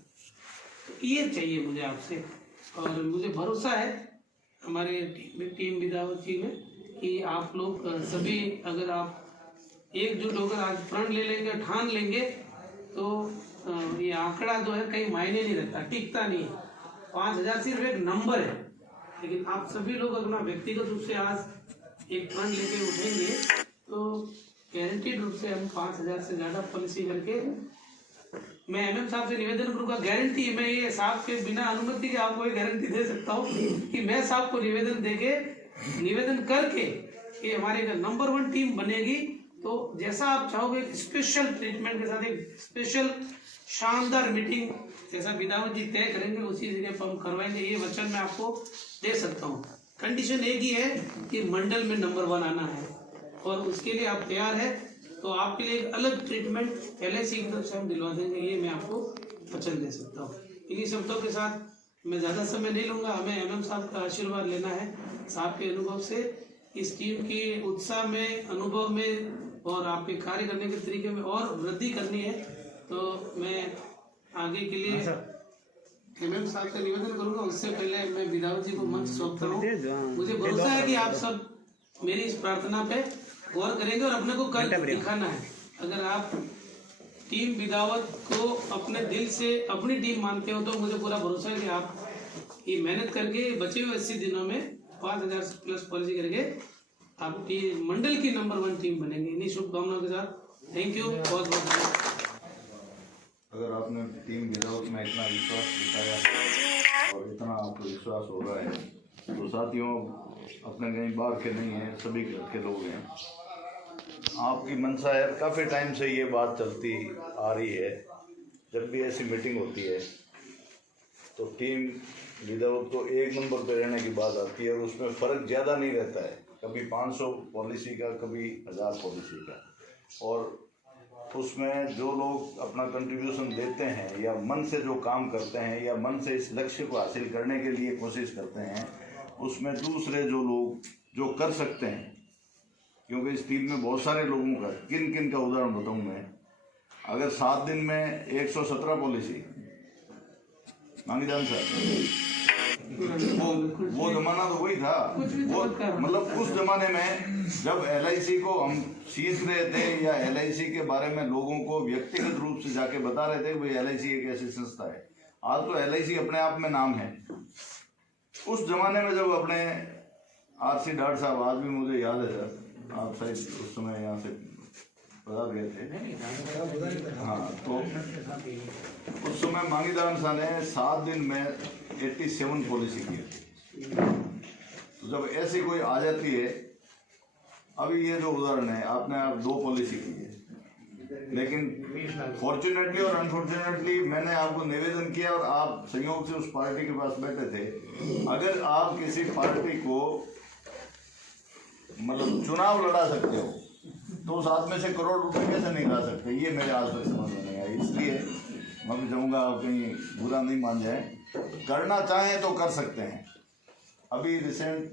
तो ये चाहिए मुझे आपसे, और मुझे भरोसा है हमारे टीम विदावत जी में कि आप लोग सभी अगर आप एकजुट होकर आज प्रण ले लेंगे, ठान लेंगे, तो ये आंकड़ा जो है कहीं मायने नहीं रखता, टिकता नहीं है। 5,000 सिर्फ एक नंबर है, लेकिन आप सभी लोग अपना व्यक्तिगत रूप से आज एक प्रण लेके उठेंगे तो गारंटीड रूप से हम 5,000 से ज्यादा पॉलिसी करके, मैं MM साहब से निवेदन करूंगा, गारंटी मैं ये साहब के बिना अनुमति के आपको ये गारंटी दे सकता हूँ कि मैं साहब को निवेदन करके कि हमारे अगर नंबर 1 टीम बनेगी तो जैसा आप चाहोगे स्पेशल ट्रीटमेंट के साथ एक स्पेशल शानदार मीटिंग जैसा विदावत जी तय करेंगे उसी जगह पर हम करवाएंगे। ये वचन मैं आपको दे सकता हूँ। कंडीशन एक ही है कि मंडल में नंबर 1 आना है और उसके लिए आप तैयार है तो आपके लिए एक अलग ट्रीटमेंट LIC की तरफ से हम दिलवा देंगे, ये मैं आपको वचन दे सकता हूँ। इन्हीं शब्दों के साथ मैं ज़्यादा समय नहीं लूँगा। हमें MM साहब का आशीर्वाद लेना है, साहब के अनुभव से, इस टीम के उत्साह में, अनुभव में और आपके कार्य करने के तरीके में और वृद्धि करनी है। तो मैं आगे के लिए MM साहब का निवेदन करूंगा। उससे पहले मैं विदावत जी को मंच सौंपता हूँ। मुझे भरोसा है कि आप सब मेरी इस प्रार्थना पे गौर करेंगे और अपने को कर दिखाना है। अगर आप टीम विदावत को अपने दिल से अपनी टीम मानते हो तो मुझे पूरा भरोसा है कि आप ये मेहनत करके बचे हुए 80 दिनों में 5,000 प्लस पॉलिसी करके आप मंडल की नंबर 1 टीम बनेंगे। इन्हीं शुभकामनाओं के साथ थैंक यू, बहुत बहुत धन्यवाद। अगर आपने टीम विदावत में इतना विश्वास दिखाया और इतना आपको विश्वास हो रहा है तो साथियों अपने कहीं बाहर के नहीं हैं, सभी घर के लोग हैं। आपकी मंशा है, काफ़ी टाइम से ये बात चलती आ रही है, जब भी ऐसी मीटिंग होती है तो टीम विदावत को 1 नंबर पे रहने की बात आती है और उसमें फ़र्क ज़्यादा नहीं रहता है, कभी 500 पॉलिसी का, कभी 1000 पॉलिसी का। और उसमें जो लोग अपना कंट्रीब्यूशन देते हैं या मन से जो काम करते हैं या मन से इस लक्ष्य को हासिल करने के लिए कोशिश करते हैं, उसमें दूसरे जो लोग जो कर सकते हैं, क्योंकि इस टीम में बहुत सारे लोगों का, किन किन का उदाहरण बताऊं मैं। अगर 7 दिन में 117 पॉलिसी मांगीदान सर, वो जमाना तो वही था। वो मतलब उस जमाने में जब LIC को हम सीख रहे थे या LIC के बारे में लोगों को व्यक्तिगत रूप से जाके बता रहे थे कि भाई LIC एक ऐसी संस्था है। आज तो LIC अपने आप में नाम है। उस जमाने में जब अपने RC डाट साहब, आज भी मुझे याद है सर, आप शायद उस समय यहाँ से पधार गए थे। हाँ, तो उस समय मांगीदान साहब ने 7 दिन में 87 पॉलिसी की थी। तो जब ऐसी कोई आ जाती है, अभी ये जो उदाहरण है, आपने आप 2 पॉलिसी की है, लेकिन फॉर्चुनेटली और अनफॉर्चुनेटली मैंने आपको निवेदन किया और आप संयोग से उस पार्टी के पास बैठे थे। अगर आप किसी पार्टी को मतलब चुनाव लड़ा सकते हो तो उस आदमी से करोड़ रुपए कैसे नहीं ला सकते, ये मेरे आज तक समझ में नहीं आया। इसलिए मैं भी चाहूँगा आप कहीं बुरा नहीं मान जाए। करना चाहें तो कर सकते हैं। अभी रिसेंट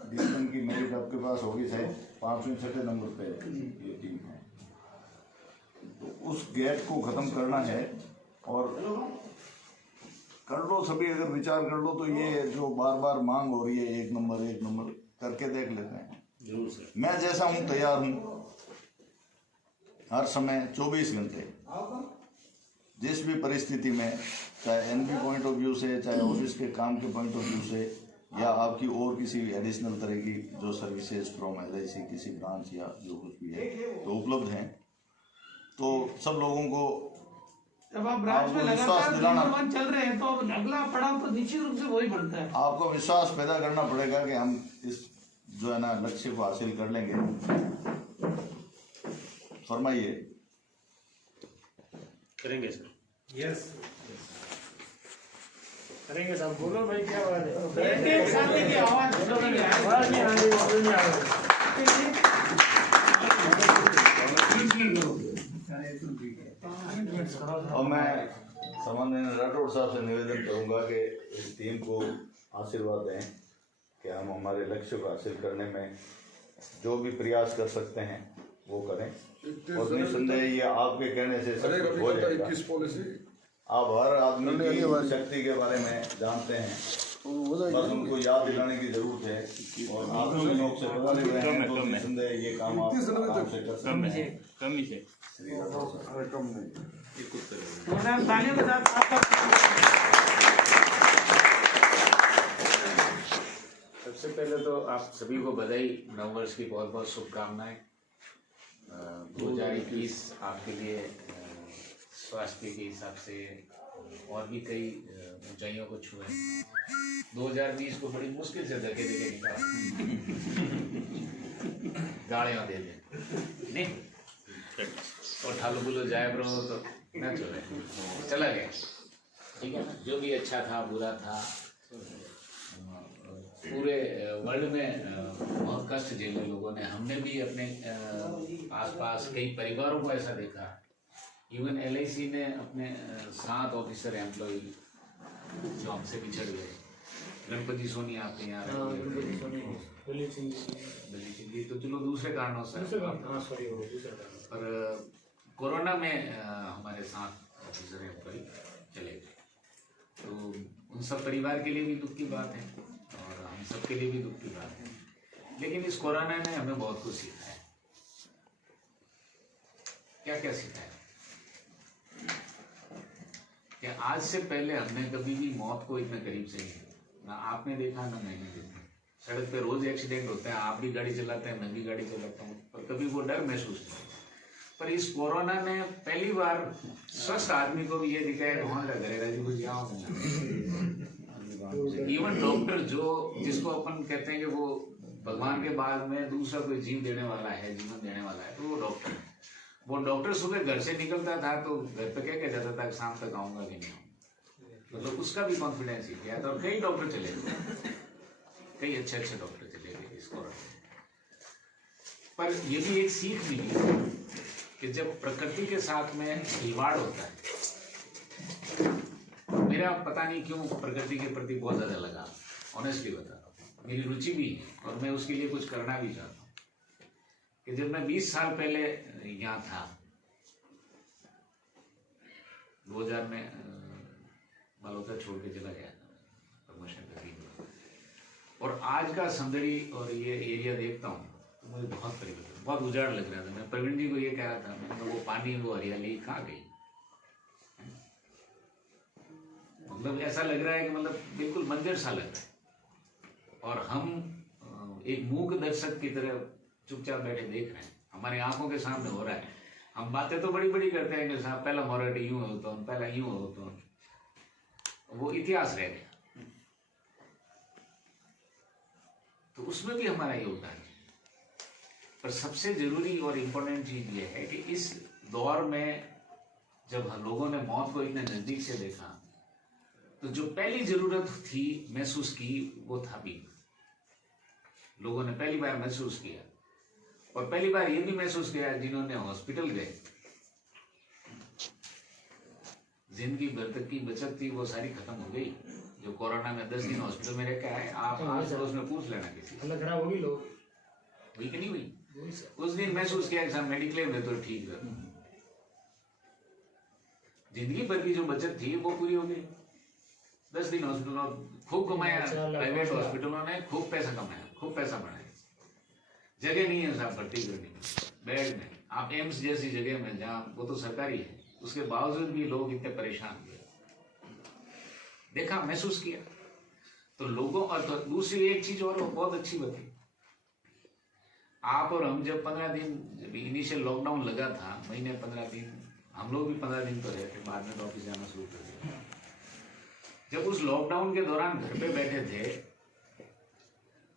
डिवीजन की मेरिट आपके पास होगी शायद 5वें 6ठे नंबर पे ये टीम है, तो उस गैप को खत्म करना है और कर लो सभी, अगर विचार कर लो तो ये जो बार बार मांग हो रही है 1 नंबर करके देख लेते हैं। जरूर सर। मैं जैसा हूँ तैयार हूँ हर समय 24 घंटे जिस भी परिस्थिति में, चाहे एनपी पॉइंट ऑफ व्यू से, चाहे ऑफिस के काम के पॉइंट ऑफ व्यू से, या आपकी और किसी एडिशनल तरह की जो सर्विसेज फ्रॉम LIC किसी ब्रांच या जो कुछ भी है तो उपलब्ध हैं। तो सब लोगों को जब आप ब्रांच में विश्वास लगातार दिलाना, नंबर 1 चल रहे हैं तो अब अगला पड़ाव तो निश्चित रूप से वही बनता है। आपको विश्वास पैदा करना पड़ेगा कि हम इस जो है ना लक्ष्य को हासिल कर लेंगे। फरमाइए। करेंगे सर। यस करेंगे साहब। बोलो भाई क्या बात है। एक साथ देखिए आवाज आवाज नहीं आ रही, आवाज नहीं आ रही। और मैं सामान्य राठौड़ साहब से निवेदन करूंगा कि इस टीम को आशीर्वाद दें कि हम हमारे लक्ष्य को हासिल करने में जो भी प्रयास कर सकते हैं वो करें, और निसंदेह ये आपके कहने से सब कुछ हो जाएगा। आप हर आदमी की शक्ति के बारे में जानते हैं, बस उनको याद दिलाने की जरूरत है, और आप लोग से बता रहे हैं तो निसंदेह ये काम आप आराम से कर सकते हैं। कम से श्री राठौड़ साहब। तालियों के साथ आपका सबसे पहले तो आप सभी को बधाई, नववर्ष की बहुत बहुत शुभकामनाएं। 2021 आपके लिए स्वास्थ्य के हिसाब से और भी कई ऊंचाइयों को छुए। 2020 को बड़ी मुश्किल से धके देके निकाला, गाड़ियाँ दे दे नहीं और ठालू बुलो जाए ब्रो तो न चले, चला गया। ठीक है ना, जो भी अच्छा था बुरा था, पूरे वर्ल्ड में बहुत कष्ट झेले लोगों ने। हमने भी अपने आसपास कई परिवारों को ऐसा देखा। इवन LIC ने अपने 7 ऑफिसर एम्प्लॉय जो हमसे बिछड़ गए। गणपति सोनी आपके यहाँ तो चलो दूसरे कारणों से, पर कोरोना में हमारे 7 ऑफिसर एम्प्लॉय चले गए। तो उन सब परिवार के लिए भी दुख की बात है और हम सब के लिए भी दुख की बात है। लेकिन इस कोरोना ने हमें बहुत कुछ सिखाया। क्या क्या सिखाया? कि आज से पहले हमने कभी भी मौत को इतने करीब से नहीं देखा, ना आपने देखा ना मैंने देखा। सड़क पे रोज एक्सीडेंट होते हैं, आप भी गाड़ी चलाते हैं, मैं भी गाड़ी चलाता हूँ, पर कभी वो डर महसूस नहीं। पर इस कोरोना ने पहली बार स्वस्थ आदमी को भी ये दिखाया कि वहाँ घरेगा जी कुछ यहाँ। इवन डॉक्टर जो जिसको अपन कहते हैं कि वो भगवान के बाद में दूसरा कोई जीव देने वाला है, जीवन देने वाला है, तो वो डॉक्टर है। वो डॉक्टर सुबह घर से निकलता था तो घर पे क्या कहता था कि शाम तक आऊंगा कि नहीं आऊंगा, मतलब उसका भी कॉन्फिडेंस ही किया था। और कई डॉक्टर चले गए, कई अच्छे अच्छे डॉक्टर चले गए इस कोरोना। पर ये भी एक सीख मिली कि जब प्रकृति के साथ में खिलवाड़ होता है, मेरा पता नहीं क्यों प्रकृति के प्रति बहुत ज्यादा लगा, ऑनेस्टली बता रहा हूँ, मेरी रुचि भी है और मैं उसके लिए कुछ करना भी चाहता हूँ। कि जब मैं 20 साल पहले यहाँ था, 2000 में मल्होत्रा छोड़ के चला गया प्रमोशन का 3 बार, और आज का समदड़ी और ये एरिया देखता हूँ तो मुझे बहुत परिवर्तन, बहुत उजाड़ लग रहा था। मैं प्रवीण जी को ये कह रहा था, मैंने वो पानी वो हरियाली कहाँ गई? मतलब ऐसा लग रहा है कि मतलब बिल्कुल मंदिर सा लग रहा है, और हम एक मूक दर्शक की तरह चुपचाप बैठे देख रहे हैं। हमारी आंखों के सामने हो रहा है। हम बातें तो बड़ी बड़ी करते हैं कि साहब पहला मराठी यूं हो तो पहला यूं हो, तो वो इतिहास रह गया। तो उसमें भी हमारा योगदान है। पर सबसे जरूरी और इम्पोर्टेंट चीज ये है कि इस दौर में जब हम लोगों ने मौत को इतने नजदीक से देखा, तो जो पहली जरूरत थी महसूस की वो था बीमा। लोगों ने पहली बार महसूस किया, और पहली बार ये भी महसूस किया जिन्होंने हॉस्पिटल गए, जिंदगी भर तक की बचत थी वो सारी खत्म हो गई। जो कोरोना में 10 दिन हॉस्पिटल में रह के आए, आप आस पड़ोस में पूछ लेना किसी से, हालत खराब होगी लोग हुई कि नहीं हुई। उस दिन महसूस किया कि मेडिक्लेम है तो ठीक है। जिंदगी भर की जो बचत थी वो पूरी हो गई। 10 दिन हॉस्पिटलों खूब कमाया, प्राइवेट हॉस्पिटलों ने खूब पैसा कमाया, खूब पैसा बनाया। जगह नहीं है साहब भर्ती करने की, बेड में। आप एम्स जैसी जगह में जहाँ वो तो सरकारी है, उसके बावजूद भी लोग इतने परेशान हुए। देखा, महसूस किया। तो लोगों और तो दूसरी एक चीज और बहुत अच्छी बती, आप और हम जब 15 दिन, जब इनिशियल लॉकडाउन लगा था, महीने 15 दिन, हम लोग भी 15 दिन तो रहे थे, बाद में तो ऑफिस जाना शुरू कर दिया। जब उस लॉकडाउन के दौरान घर पे बैठे थे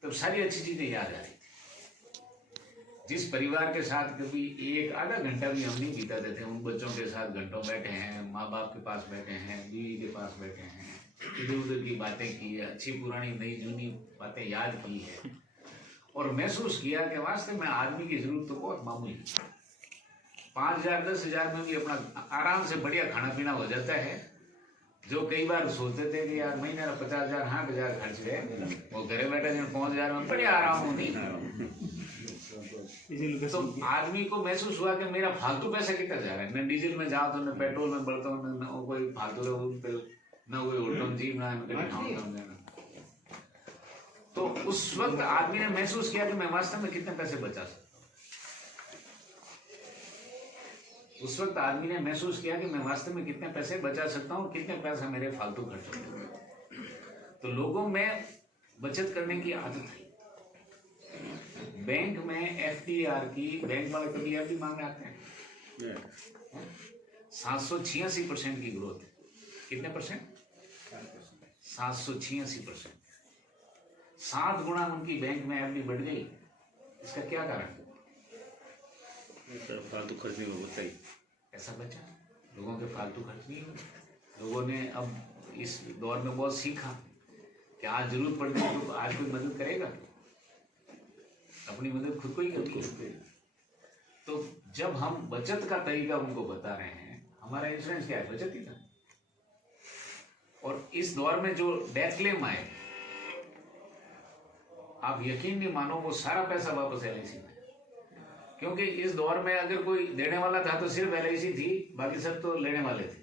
तब सारी अच्छी चीजें याद आ रही थी। जिस परिवार के साथ कभी एक आधा घंटा भी हम नहीं बिताते थे, उन बच्चों के साथ घंटों बैठे हैं, माँ बाप के पास बैठे हैं, बीवी के पास बैठे हैं, इधर उधर की बातें की है, अच्छी पुरानी नई जूनी बातें याद की है, और महसूस किया कि वास्तव में आदमी की जरूरत तो बहुत मामूली है। 5,000 10,000 में भी अपना आराम से बढ़िया खाना पीना हो जाता है। जो कई बार सोचते थे कि यार महीने का 50,000 60,000 खर्च रहे, वो घरे बैठे 5,000 में बढ़िया आराम हो नहीं। तो आदमी को महसूस हुआ कि मेरा फालतू पैसा कितना जा रहा है। मैं डीजल में जाऊँ तो मैं पेट्रोल में बढ़ता हूँ, न कोई फालतू न कोई होटल जी ना। तो उस वक्त आदमी ने महसूस किया कि मैं वास्तव में कितने पैसे बचा सकता हूँ। उस वक्त आदमी ने महसूस किया कि मैं वास्तव में कितने पैसे बचा सकता हूँ, कितने पैसा मेरे फालतू खर्च होते हैं। तो लोगों में बचत करने की आदत है। बैंक में FDR की, बैंक वाले कभी FD मांग आते हैं। 786% की ग्रोथ है। कितने परसेंट? 786%। 7 गुना उनकी बैंक में FD बढ़ गई। इसका क्या कारण? फालतू खर्च नहीं होता ही, ऐसा बचा। लोगों के फालतू खर्च नहीं हुए। लोगों ने अब इस दौर में बहुत सीखा कि आज जरूरत पड़ती है तो आज कोई मदद करेगा, अपनी मदद खुद को ही करनी है। तो जब हम बचत का तरीका उनको बता रहे हैं, हमारा इंश्योरेंस क्या है? बचत ही था। और इस दौर में जो डेथ क्लेम आए, आप यकीन नहीं मानो, वो सारा पैसा वापस LIC में। क्योंकि इस दौर में अगर कोई देने वाला था तो सिर्फ LIC थी, बाकी सब तो लेने वाले थे।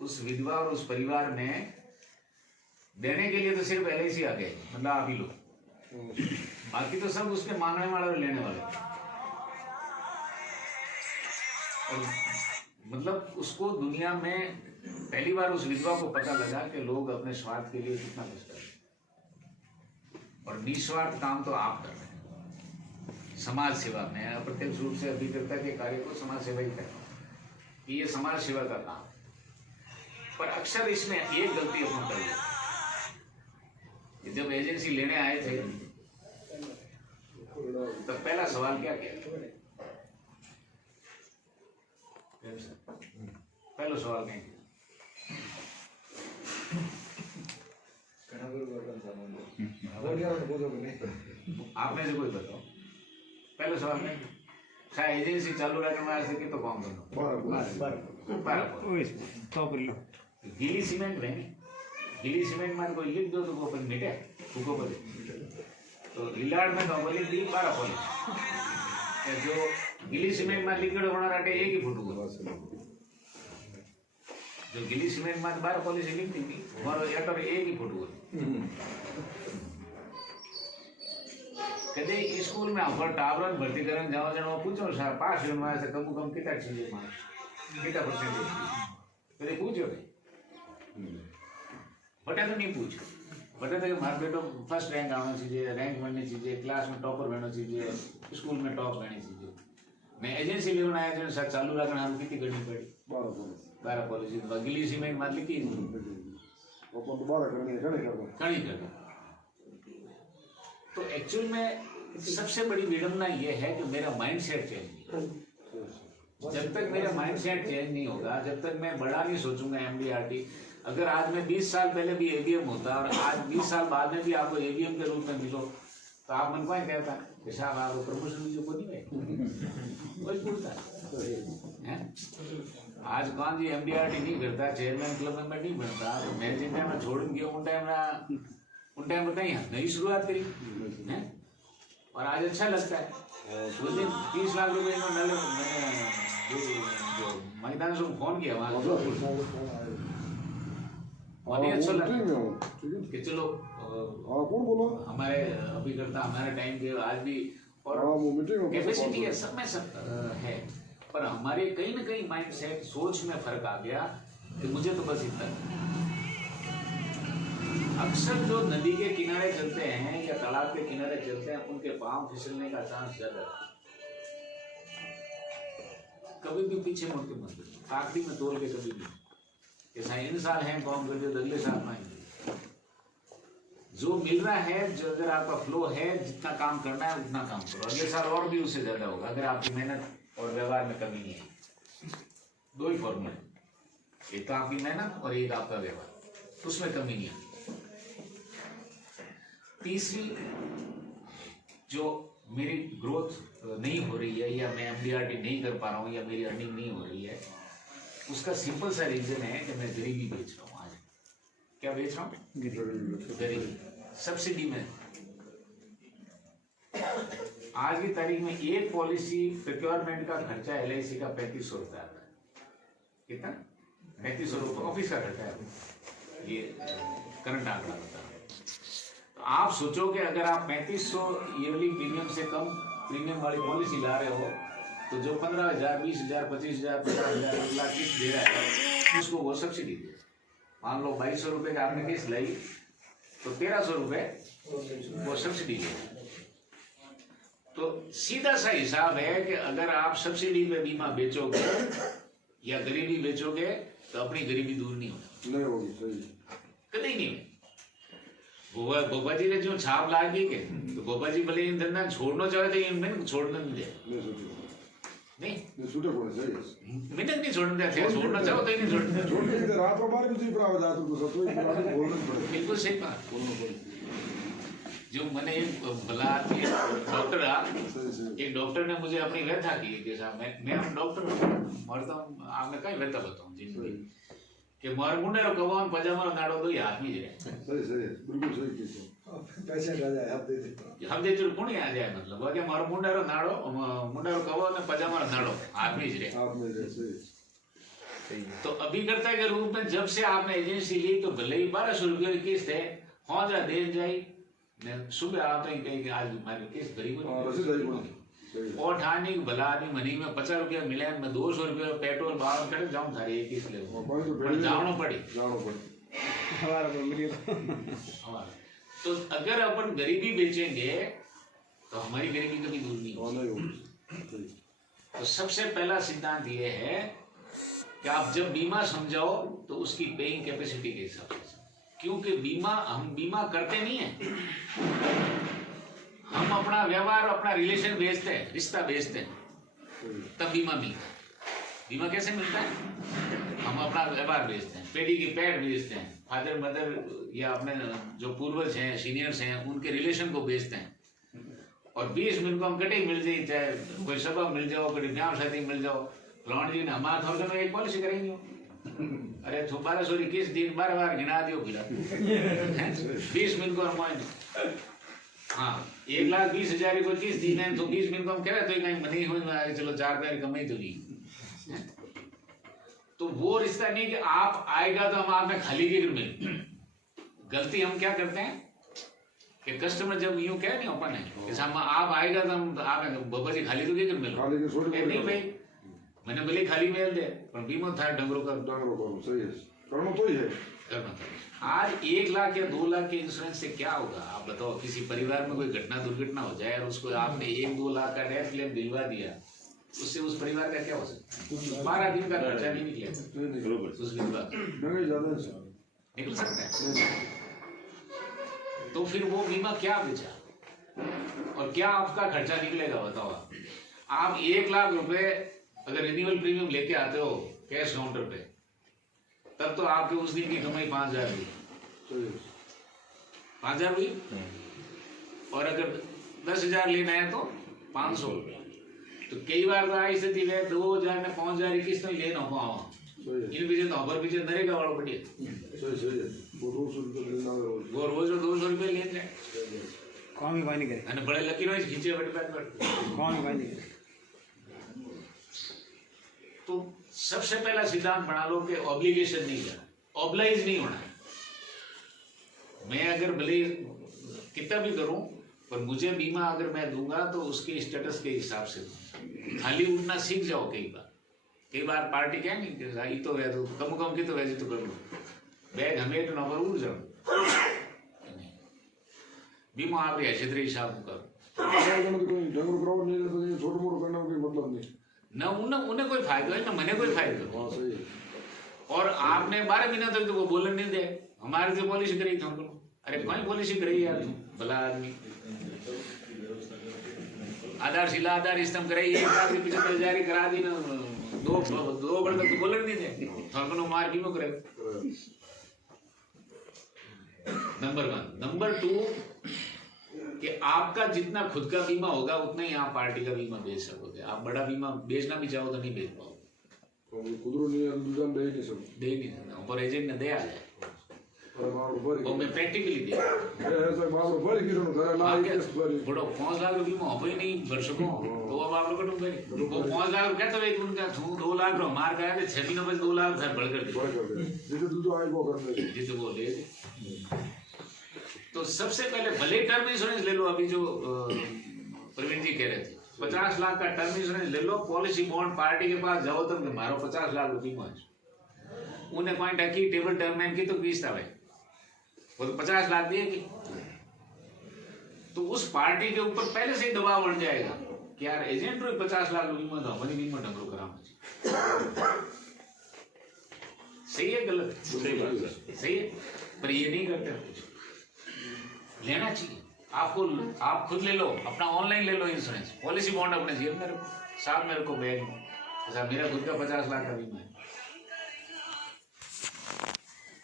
उस विधवा और उस परिवार ने देने के लिए तो सिर्फ LIC आ गए, मतलब आप ही लोग, बाकी तो सब उसके मांगने वाले और लेने वाले। और मतलब उसको दुनिया में पहली बार उस विधवा को पता लगा कि लोग अपने स्वार्थ के लिए कितना कुछ कर रहे हैं, और निस्वार्थ काम तो आप कर रहे हैं। समाज सेवा में अप्रत्यक्ष रूप से अभिकर्ता के कार्य को समाज सेवा ही करना है, ये समाज सेवा का काम। पर अक्सर इसमें एक गलती अपन कर लेते, जब एजेंसी लेने आए थे तो पहला सवाल क्या किया? पहला सवाल क्या किया? आप में से कोई बताओ, पहला सवाल नहीं शायद एजेंसी चालू रखने वाले से तो कौन करना गीली सीमेंट में, गीली सीमेंट में कोई लिख दो तो वो अपन मिटे फूको पर। तो रिलायड में नॉर्मली दी 12 पॉलिश, जो गीली सीमेंट में लिक्विड बना रहे एक ही फुटू, जो गीली सीमेंट में 12 पॉलिश लिख दी थी और एटर एक ही फुटू। कदे स्कूल में आप टावरन भर्ती करने जाओ जनो पूछो सर पास में से कम कम कितना चाहिए मार्क्स, कितना परसेंटेज, कदे पूछो बटे तो नहीं पूछ, बटे तो मार बेटो फर्स्ट रैंक आना चाहिए, रैंक बननी चाहिए, क्लास में टॉपर बनना चाहिए, स्कूल में टॉप रहनी चाहिए। मैं एजेंसी लेवन आया जो सर चालू रखना हम कितनी करनी पड़ी 12 पॉलिसी गिली सीमेंट मान लिखी खड़ी कर। तो एक्चुअल में सबसे बड़ी विडम्बना ये है कि मेरा माइंड सेट चेंज नहीं। जब तक मेरा माइंड सेट चेंज नहीं होगा, जब तक मैं बड़ा नहीं सोचूंगा MDRT, अगर आज मैं 20 साल पहले भी ABM होता और आज 20 साल बाद में भी आपको ABM के रूप में मिलो, तो तो आप मन को कहता कि साहब आप प्रमोशन भी जो को नहीं है वही पूछता है। आज कौन जी MDRT नहीं करता, चेयरमैन क्लब मेंबर नहीं बनता, तो मैं जिन टाइम छोड़ गया उन टाइम बताइए नई शुरुआत करी है। और आज अच्छा लगता है। उस दिन 30 लाख रुपए मैंने जो मैदान से फोन किया वहाँ मुझे अच्छा लगा कि चलो कौन बोला हमारे अभी करता हमारे टाइम के आज भी और कैपेसिटी है सब में सब है, पर हमारे कहीं ना कहीं माइंड सेट सोच में फर्क आ गया कि मुझे तो बस इतना। अक्सर जो नदी के किनारे चलते हैं या तालाब के किनारे चलते हैं उनके पांव फिसलने का चांस ज्यादा है। कभी भी पीछे मुड़ के मत आखिरी में तोल के कभी भी ऐसा इन साल है कौन कर दिया अगले साल पाएंगे। जो मिल रहा है, जो अगर आपका फ्लो है, जितना काम करना है उतना काम करो, अगले साल और भी उससे ज्यादा होगा अगर आपकी मेहनत और व्यवहार में कमी नहीं है। दो ही फॉर्मूला है, एक तो आपकी मेहनत और एक आपका व्यवहार, उसमें कमी नहीं है। तीसरी जो मेरी ग्रोथ नहीं हो रही है या मैं MDRT नहीं कर पा रहा हूँ या मेरी अर्निंग नहीं हो रही है, उसका सिंपल सा रीजन है कि मैं गरीबी बेच रहा हूँ। आज क्या बेच रहा हूँ? गरीबी। सब्सिडी में आज की तारीख में एक पॉलिसी प्रोक्योरमेंट का खर्चा LIC का 3500 रुपये आता है। कितना? 3500 रुपये ऑफिस का खर्चा है, ये करंट आंकड़ा होता है। तो आप सोचो कि अगर आप 3500 ईयरली प्रीमियम से कम प्रीमियम वाली पॉलिसी ला रहे हो तो जो 15,000, 20,000, 25,000, 50,000, 1 लाख किस्त दे रहा है उसको वो सब्सिडी दे। मान लो 2200 रुपये का आपने किस्त लाई तो 1300 रुपये वो सब्सिडी दे। तो सीधा सा हिसाब है कि अगर आप सब्सिडी में बीमा बेचोगे या गरीबी बेचोगे तो अपनी गरीबी दूर नहीं होगी, कभी नहीं। गोपा जी ने जो छाप ला दी के तो गोपा जी भले इन धंधा छोड़ना चाहे तो इनमें छोड़ना नहीं दे, नहीं मिनट नहीं छोड़ना थे, छोड़ना चाहो तो ही नहीं छोड़ना। बिल्कुल सही बात। जो मैंने एक भला डॉक्टर एक डॉक्टर ने मुझे अपनी व्यथा की कि साहब मैं हम डॉक्टर मरता हूँ, आपने कहीं व्यथा बताऊँ जिंदगी कि मार मुंडे रो कवान पजामा रो नाड़ो दो हाथ में जे सही बिल्कुल सही पैसे आ जाए हम दे तो पुण्य आ जाए, मतलब वो क्या मारो मुंडे रो नाड़ो मुंडे रो कवान ने पजामा रो नाड़ो हाथ में जे सही। तो अभिकर्ता के रूप में जब से आपने एजेंसी ली तो भले ही 1200 रुपये की किस्त है, हो जा दे जाए मैं सुबह आता ही कहीं आज हमारी किस्त गरीब और ठानी भला आदमी मनी में 50 रुपया मिले, मैं 200 रुपये पेट्रोल बाहर कर जाऊँ थारी एक किस्त ले जानो पड़ी हमारा। तो अगर अपन गरीबी बेचेंगे तो हमारी गरीबी कभी दूर नहीं होगी। तो सबसे पहला सिद्धांत ये है कि आप जब बीमा समझाओ तो उसकी पेइंग कैपेसिटी के हिसाब से, क्योंकि बीमा हम बीमा करते नहीं है, हम अपना व्यवहार अपना रिलेशन बेचते हैं, रिश्ता बेचते हैं, तब बीमा मिलता है। बीमा कैसे मिलता है? हम अपना व्यवहार बेचते हैं, पेटी की पैड बेचते हैं, फादर मदर या अपने जो पूर्वज हैं सीनियर्स हैं उनके रिलेशन को बेचते हैं। और 20 मिनट को हम कटे मिल जाए, चाहे कोई सभा मिल जाओ, कोई ब्याह शादी मिल जाओ, फलान जी ने हमारा थोड़ा में एक पॉलिसी करेंगे, अरे 1200 की किस दिन बार गिना दियो फिर 20 मिनट को हम हाँ 1,20,000 को किस दिन है तो 20 मिनट को हम कह रहे तो कहीं मनी हो चलो 4 रुपये कमाई तो नहीं। तो वो रिश्ता नहीं कि आप आएगा तो हम आपने खाली के मिल। गलती हम क्या करते हैं कि कस्टमर जब यूं कह नहीं ओपन है कि हम आप आएगा तो हम आप बाबा जी खाली तो के मिल नहीं भाई, मैंने भले खाली मेल दे पर बीमा था डंगरों का सही है करना तो ही है करना। आज 1 लाख या 2 लाख के इंश्योरेंस से क्या होगा आप बताओ? किसी परिवार में कोई घटना दुर्घटना हो जाए और उसको आपने 1-2 लाख का डेथ क्लेम दिलवा दिया, उससे उस परिवार का क्या हो सकता है? 12 दिन का खर्चा नहीं निकलेगा उस विधवा निकल सकता है। तो फिर वो बीमा क्या बेचा और क्या आपका खर्चा निकलेगा बताओ? आप 1 लाख रुपए अगर रिन्यूअल प्रीमियम लेके आते हो कैश काउंटर पे, तब तो आपके उस दिन की कमाई 5,000 हुई, 5,000 हुई। और अगर 10,000 लेना है तो 500 रुपया। तो कई बार तो आई स्थिति है 2,000 ने 5,000 किस्त में लेना पावा इन बीजे तो हबर बीजे नरेगा वालों बढ़िया सही है वो 200 रुपये लेना है रोज वो रोज 200 रुपये ले जाए कौन भी नहीं करे અને બળે લકી રોજ ખીચે બટ कौन भी नहीं करे तो सबसे पहला सिद्धांत बना लो कि ऑब्लिगेशन नहीं करना, ऑब्लाइज नहीं होना है। मैं अगर भले कितना भी करूं पर मुझे बीमा अगर मैं दूंगा तो उसके स्टेटस के हिसाब से दूंगा। खाली उठना सीख जाओ। कई बार पार्टी क्या नहीं कि ये तो है तो कम की तो वैसे तो कर लो बैग हमें तो नंबर उड़ जाओ बीमा आप क्षेत्र हिसाब करो कोई जंगल क्राउड नहीं रहता ये छोटा मोटा करना कोई मतलब नहीं न उन्हें कोई फायदा है ना मैंने कोई फायदा। हाँ सही है और आपने 12 महीना तक तो वो बोलने नहीं दे हमारे से पॉलिसी करी थी हमको। अरे कौन पॉलिसी करी यार तुम भला आदमी आधारशिला आधार स्तंभ कराई 1,75,000 जारी करा दी ना दो बार तक तो बोलने नहीं दे हमको मार बीमा करे। नंबर 1 नंबर 2 कि आपका जितना खुद का बीमा होगा उतना ही आप पार्टी का बीमा बेच सकोगे। आप बड़ा बीमा बेचना भी चाहो तो नहीं बेच पाओगे तो कुदरो नहीं दुकान दे नहीं सब दे नहीं सकता ऊपर एजेंट ने दे आ जाए और बार ऊपर वो मैं प्रैक्टिकली दे ऐसा बार ऊपर की रोन करे ना आगे इस पर बड़ो 5 लाख रुपये में हो ही नहीं वर्षों तो अब आप लोग को वो 5 लाख रुपया तो एक उनका 2 लाख रो मार गया कि 6 महीनों में 2 लाख सर बढ़ कर दे जिसे तू तो आई वो कर दे जिसे वो ले दे। तो सबसे पहले भले टर्म इंश्योरेंस ले लो। अभी जो प्रवीण जी कह रहे थे 50 लाख का टर्म इंश्योरेंस ले लो पॉलिसी बॉन्ड पार्टी के पास जाओ तो मारो 50 लाख रुपये पहुंच उन्हें पॉइंट है कि टेबल टर्म मैन की तो बीस था भाई वो तो 50 लाख देगी। तो उस पार्टी के ऊपर पहले से ही दबाव बढ़ जाएगा कि यार एजेंट 50 लाख रुपये में हमारी बीमा डंगरो कराना सही है गलत सही बात सही है पर ये नहीं करते लेना चाहिए आपको। आप खुद ले लो अपना ऑनलाइन ले लो इंश्योरेंस पॉलिसी बॉन्ड अपने जेब में रखो साथ में रखो बैग में ऐसा मेरा खुद का 50 लाख का बीमा है।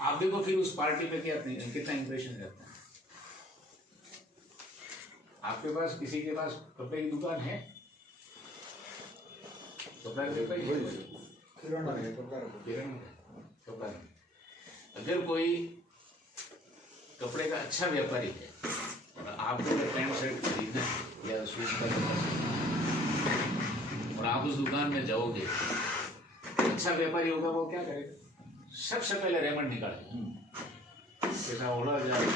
आप देखो फिर उस पार्टी पे क्या कितना इंप्रेशन रहता है। आपके पास किसी के पास कपड़े की दुकान है कपड़ा कपड़ा अगर कोई कपड़े का अच्छा व्यापारी है और आपको अगर पैंट शर्ट खरीदना है या सूट का और आप उस दुकान में जाओगे अच्छा व्यापारी होगा वो क्या करेगा सबसे पहले रेमंड निकालेगा ओढ़ा जाए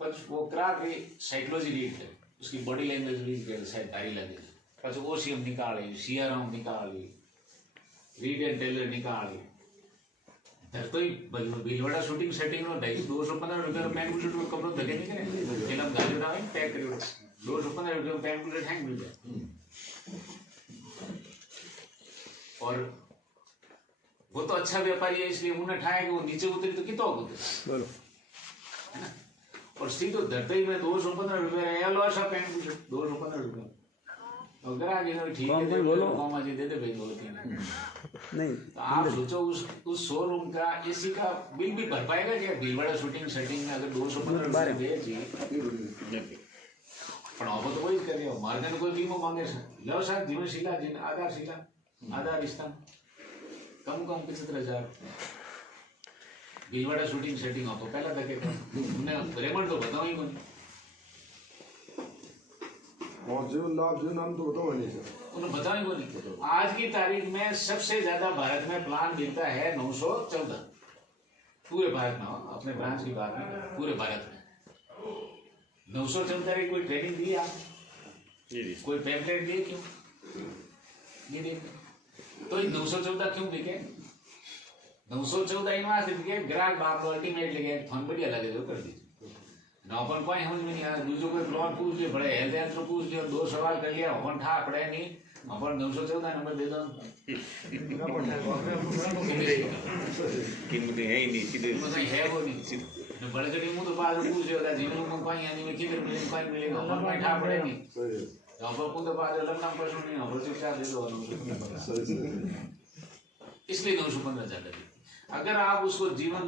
पर वो करा के साइकोलॉजी रीड करे उसकी बॉडी लैंग्वेज रीड करे शायद तारी लगेगी પછી ઓસીએમ निकाले सीआरएम निकाले रीड एंड टेलर निकाले तो भीलवाड़ा शूटिंग सेटिंग नो 215 रुपया पैंट बुलेट में कपड़ो धके नहीं करे फिल्म गाड़ी उड़ावे पैक करी 215 रुपया पैंट बुलेट हैंग मिल जाए। और वो तो अच्छा व्यापारी है इसलिए उन्हें ठाया कि वो नीचे उतरी तो कितना उतरे बोलो और सीधो धरते ही में 215 रुपया लो ऐसा पैंट बुलेट 215 रुपया अगर आगे ठीक है बोलो मामा जी दे दे भाई 2-3 नहीं तो आप सोचो उस शोरूम का एसी का बिल भी भर पाएगा क्या भीलवाड़ा शूटिंग सेटिंग में अगर 215 रुपये दे जी पण अब तो वही कर रहे हो मार्गन कोई बीमो मांगे सर लो सर जीवनशिला जिन आधार स्तंभ कम 75,000 भीलवाड़ा शूटिंग सेटिंग हो तो पहला धके उन्हें रेमंड तो बताओ ही कोई और जीवन लाभ जीवन नाम तो बताओ नहीं सर उन्हें बताओ ही कोई आज की तारीख में सबसे ज्यादा भारत में प्लान मिलता है 914 पूरे भारत में अपने ब्रांच की बात में पूरे भारत में 914 की कोई ट्रेनिंग दी आप कोई पैम्पलेट दिए क्यों नहीं दिए तो 914 क्यों बिके 914 इन वास्ते बिके ग्राहक बाप अल्टीमेट लगे फोन बढ़िया लगे तो कर दीजिए अपन कोई समझ में नहीं आया दूसरों कोई प्लॉट पूछ लिया बड़े हेल्थ यंत्र पूछ लिया 2 सवाल कर लिया अपन ठा पड़े नहीं अपन 914 नंबर दे दो कीमत है ही नहीं सीधे है वो नहीं बड़े गड़ी मुंह तो बाद पूछ लिया जीवन में कोई यानी में किधर मिलेगा कोई मिलेगा अपन कोई ठा पड़े नहीं सही है अपन को तो बाद अलग नाम प्रश्न नहीं अपन चुपचाप दे दो इसलिए 915 ज्यादा अगर आप उसको जीवन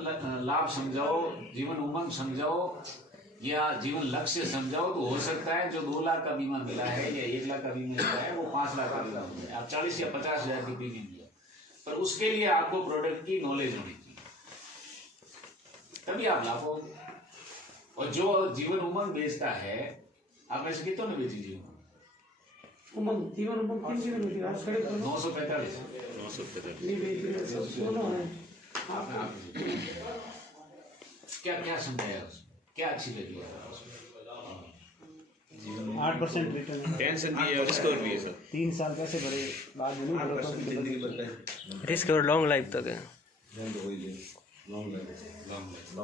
लाभ समझाओ जीवन उमंग समझाओ या जीवन लक्ष्य समझाओ तो हो सकता है जो 2 लाख का बीमा मिला है या 1 लाख का बीमा मिला है वो 5 लाख का बीमा हो जाए। आप 40 या 50 हजार की प्रीमियम दिया, पर उसके लिए आपको प्रोडक्ट की नॉलेज होनी चाहिए, तभी आप लाभ होगे। और जो जीवन उमंग बेचता है, आप ऐसे कितों ने बेची जीवन उमंग जीवन उमंग किन जीवन में आप खड़े करो 945 नहीं बेच रहे दोनों है आप क्या क्या समझाया उसमें, क्या अच्छी लगी है उसमें? 8% रिटर्न है, टेंशन भी है और स्कोर भी है सर। 3 साल कैसे भरे बाद में नहीं भरो तो रिस्क और लॉन्ग लाइफ तक है।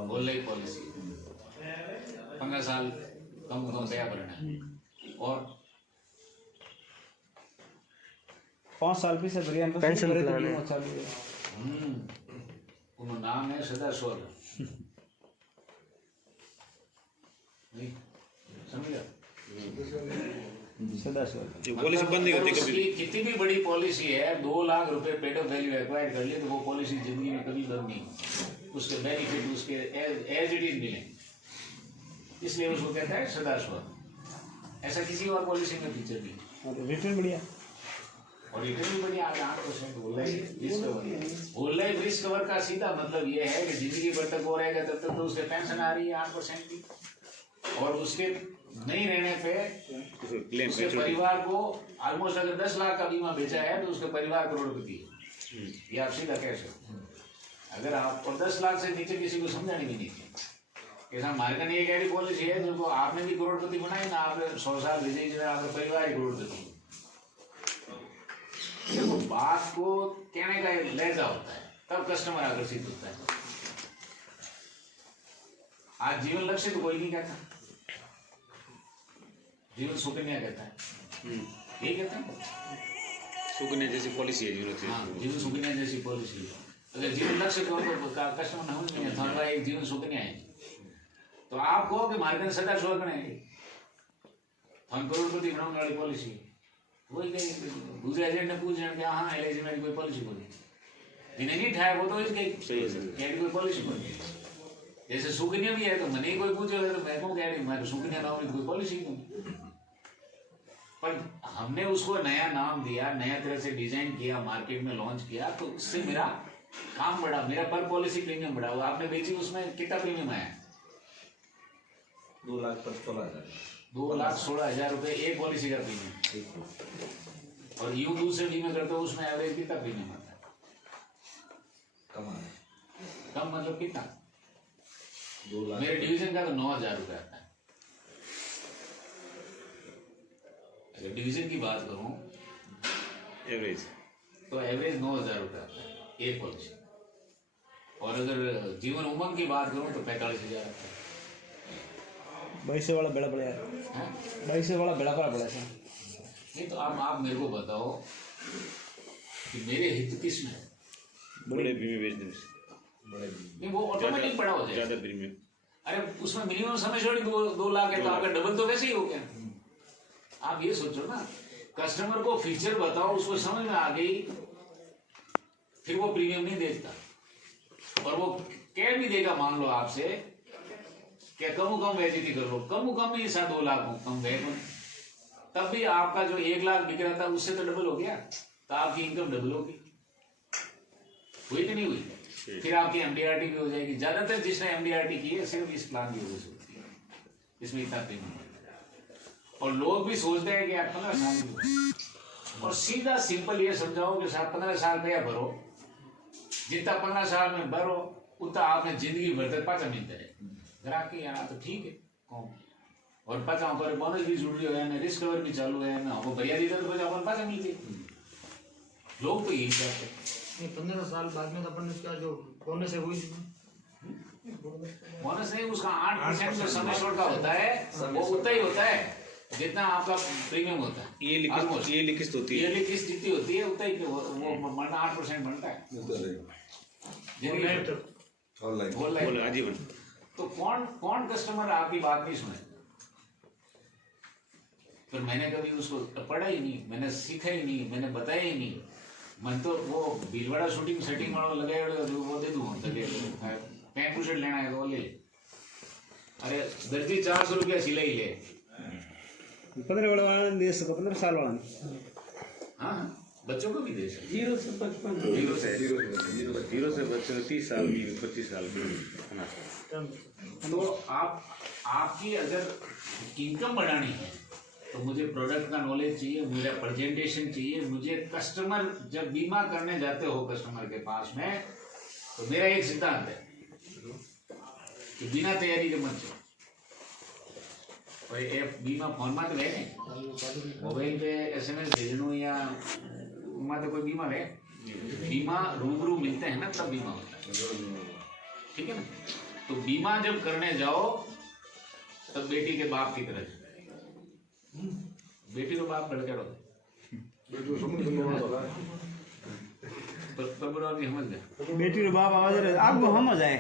होल लाइफ पॉलिसी 15 साल कम दया भरना है और 5 साल भी से बढ़िया पेंशन प्लान है। चालू है। उनका नाम है सदा स्वर्ग। नहीं समझा? सदा स्वर्ग। ये पॉलिसी बंद नहीं होती अगर कभी। उसकी कितनी भी बड़ी पॉलिसी है, 2 लाख रुपए पेड ऑफ वैल्यू एक्वायर कर लिए तो वो पॉलिसी जिंदगी में कभी बंद नहीं होती। उसके बेनिफिट उसके एज इट इज मिलेंगे, इसलिए उसको कहता है सदा स्वर्ग। ऐसा किसी और पॉलिसी में फीचर नहीं। रिटर्न बढ़िया और रिटर्न भी बढ़िया, आज 8% whole life risk cover. Whole life risk cover का सीधा मतलब ये है कि जिंदगी भर तक वो रहेगा तब तक तो उसके पेंशन आ रही है 8% की, और उसके नहीं रहने पे उसके परिवार को ऑलमोस्ट, अगर 10 लाख का बीमा बेचा है तो उसके परिवार करोड़पति है। ये आप सीधा कह सकते हैं। अगर आप और 10 लाख से नीचे किसी को समझाने भी नहीं थी। ऐसा मार्केट एक ऐसी पॉलिसी है जो आपने भी करोड़पति बनाई ना, आपने 100 साल भेजे आपका परिवार ही करोड़पति। देखो बात को कहने का लहजा होता है, तब कस्टमर आकर्षित होता है। आज जीवन लक्ष्य तो कोई नहीं कहता, जीवन सुकन्या कहता है। यही कहता है सुकन्या जैसी पॉलिसी है जीवन हाँ, जीवन सुकन्या जैसी पॉलिसी है। अगर जीवन लक्ष्य तो कस्टमर ना समझ में था एक जीवन सुकन्या है, तो आप कहो कि मार्केट सदा स्वर्ग है, हम करोड़पति बनाने वाली पॉलिसी है। वही कहीं दूसरे एजेंट ने पूछ रहे हाँ एल में कोई पॉलिसी बोली, जिन्हें नहीं ठाया वो तो इसके कोई पॉलिसी बोली। जैसे सुकन्या भी है तो मैंने कोई पूछेगा तो मैं कहूँ कह रही मैं सुकन्या नाम में कोई पॉलिसी नहीं, पर हमने उसको नया नाम दिया, नया तरह से डिजाइन किया, मार्केट में लॉन्च किया, तो उससे मेरा काम बढ़ा, मेरा पर पॉलिसी प्रीमियम बढ़ा। वो आपने बेची उसमें कितना प्रीमियम आया? 2,16,000 रुपए एक पॉलिसी का प्रीमियम। और यूं दूसरे बीमा करते हो उसमें एवरेज कितना प्रीमियम आता है? कम मतलब कितना? मेरे डिवीजन का तो 9,000 रुपए आता है। अगर डिवीजन की बात करूं एवरेज तो एवरेज 9,000 रुपए आता है एक पॉलिसी, और अगर जीवन उमंग की बात करूं तो 45,000 आता है। 22 वाला बड़ा बड़ा है, 22 वाला बड़ा बड़ा है। नहीं तो आप मेरे को बताओ कि मेरे हित किस में है? बड़े बीमे बेचने से नहीं वो ऑटोमेटिक बड़ा हो जाए। ज्यादा प्रीमियम। अरे उसमें मिनिमम समय छोड़ी 2 लाख है तो आपका डबल तो वैसे ही हो गया। आप ये सोचो ना, कस्टमर को फीचर बताओ, उसको समझ में आ गई, फिर वो प्रीमियम नहीं देता, और वो कह भी देगा मान लो आपसे क्या कम बेइज्जती कर लो, कम ही 2 लाख कम गए, तब भी आपका जो 1 लाख बिक रहा था उससे तो डबल हो गया, तो आपकी इनकम डबल होगी। हुई कि नहीं हुई? फिर आपकी एमडीआरटी भी हो जाएगी। ज्यादातर जिसने एमडीआरटी की है सिर्फ इस प्लान की वजह से होती है, इसमें इतना प्रीमियम है। और लोग भी सोचते हैं कि आप 15 साल की, और सीधा सिंपल ये समझाओ कि साहब 15 साल में भरो, जितना 15 साल में भरो उतना आपने जिंदगी भर तक पाचा मिलता है। ग्राहक के यहाँ तो ठीक है कौन, और पाचा पर बोनस भी जुड़ रही है, रिस्क कवर भी चालू है ना, हमको बढ़िया दीदा तो अपन पाचा मिलती। लोग तो यही चाहते हैं। 15 साल बाद में तो अपन इसका जो बोनस है वही बोनस नहीं, उसका 8% जो समय छोड़ का होता है वो उतना ही होता है जितना आपका प्रीमियम होता है। ये लिखित होती है, ईयरली किस्त जितनी होती है उतना ही वो बनना 8% बनता है। बोलो आजीवन। तो कौन कस्टमर आपकी बात नहीं सुने? फिर मैंने कभी उसको पढ़ा ही नहीं, मैंने सीखा ही नहीं, मैंने बताया ही नहीं। मैं तो वो भीलवाड़ा शूटिंग सेटिंग वाला लगाए वो दे दूँ, पैंट टी शर्ट लेना है तो वो ले ले। अरे दर्जी 400 रुपया सिलाई ले 15 वाला दे सको 15 साल वाला हाँ बच्चों को भी दे सकते 0 से 55 जीरो से बच्चे 30 साल की 25 साल की तो आपकी अगर इनकम बढ़ानी है तो मुझे प्रोडक्ट का नॉलेज चाहिए, मेरा प्रेजेंटेशन चाहिए, मुझे कस्टमर जब बीमा करने जाते हो कस्टमर के पास में तो मेरा एक सिद्धांत है कि बिना तैयारी के मत जाओ। ये बीमा फोन में तो है नहीं, मोबाइल पे SMS भेजनो या तो कोई बीमा है, बीमा रूबरू मिलते हैं ना तब बीमा होता है, ठीक है ना। तो बीमा जब करने जाओ तब बेटी के बाप की तरह बेटी तो बाप लड़के रहो समझ गए बेटी रो बाप आवाज रे आगो हम जाए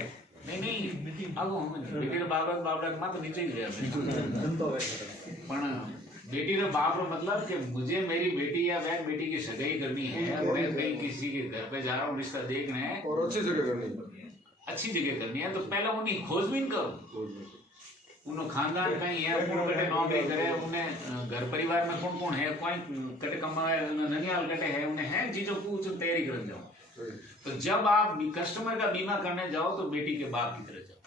नहीं आगो हम बेटी रो बाप तो नीचे ही गया पण बेटी रो बाप रो मतलब कि मुझे मेरी बेटी या बहन बेटी की सगाई करनी है, मैं कहीं किसी के घर पे जा रहा हूँ रिश्ता देखने और अच्छी जगह करनी है तो पहले उन्हें खोजबीन करो, उन्होंने खानदान कहीं है, कौन कटे नौकरी करे, उन्हें घर परिवार में कौन कौन है, कोई कटे कमाए ननियाल कटे है, उन्हें है चीजों पूछ तैयारी कर जाओ। तो जब आप कस्टमर का बीमा करने जाओ तो बेटी के बाप की तरह जाओ,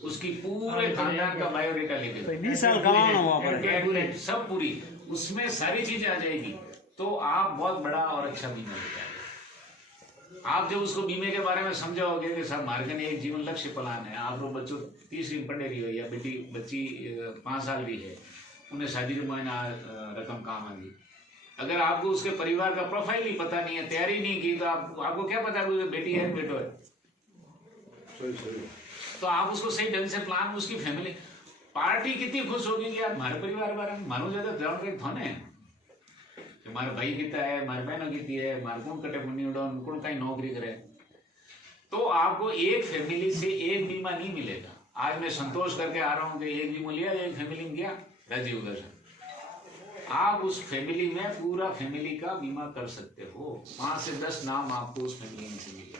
उसकी पूरे खानदान का बायोडेटा लेके 20 साल कमाना हुआ सब पूरी उसमें सारी चीजें आ जाएगी तो आप बहुत बड़ा और अच्छा बीमा ले जाएंगे। आप जब उसको बीमे के बारे में समझाओगे कि साहब मार्गन एक जीवन लक्ष्य प्लान है, आप लोग बच्चों 30 पढ़ रही हो या बच्ची 5 साल की है, उन्हें शादी के महीना रकम काम आ गई, अगर आपको उसके परिवार का प्रोफाइल ही पता नहीं है, तैयारी नहीं की तो आपको क्या पता है बेटी है बेटो है। तो आप उसको सही ढंग से प्लान, उसकी फैमिली पार्टी कितनी खुश होगी कि आप हमारे परिवार बारे में मानो ज्यादा ग्राउंड के थोने हमारे भाई कितना है, हमारे बहनों कितनी है, हमारे कौन कटे मुन्नी उड़ान कौन कहीं नौकरी करे। तो आपको एक फैमिली से एक बीमा नहीं मिलेगा। आज मैं संतोष करके आ रहा हूँ कि एक बीमा लिया, एक फैमिली में गया राजीव उधर से, आप उस फैमिली में पूरा फैमिली का बीमा कर सकते हो। 5 से 10 नाम आपको उस फैमिली में से मिलेंगे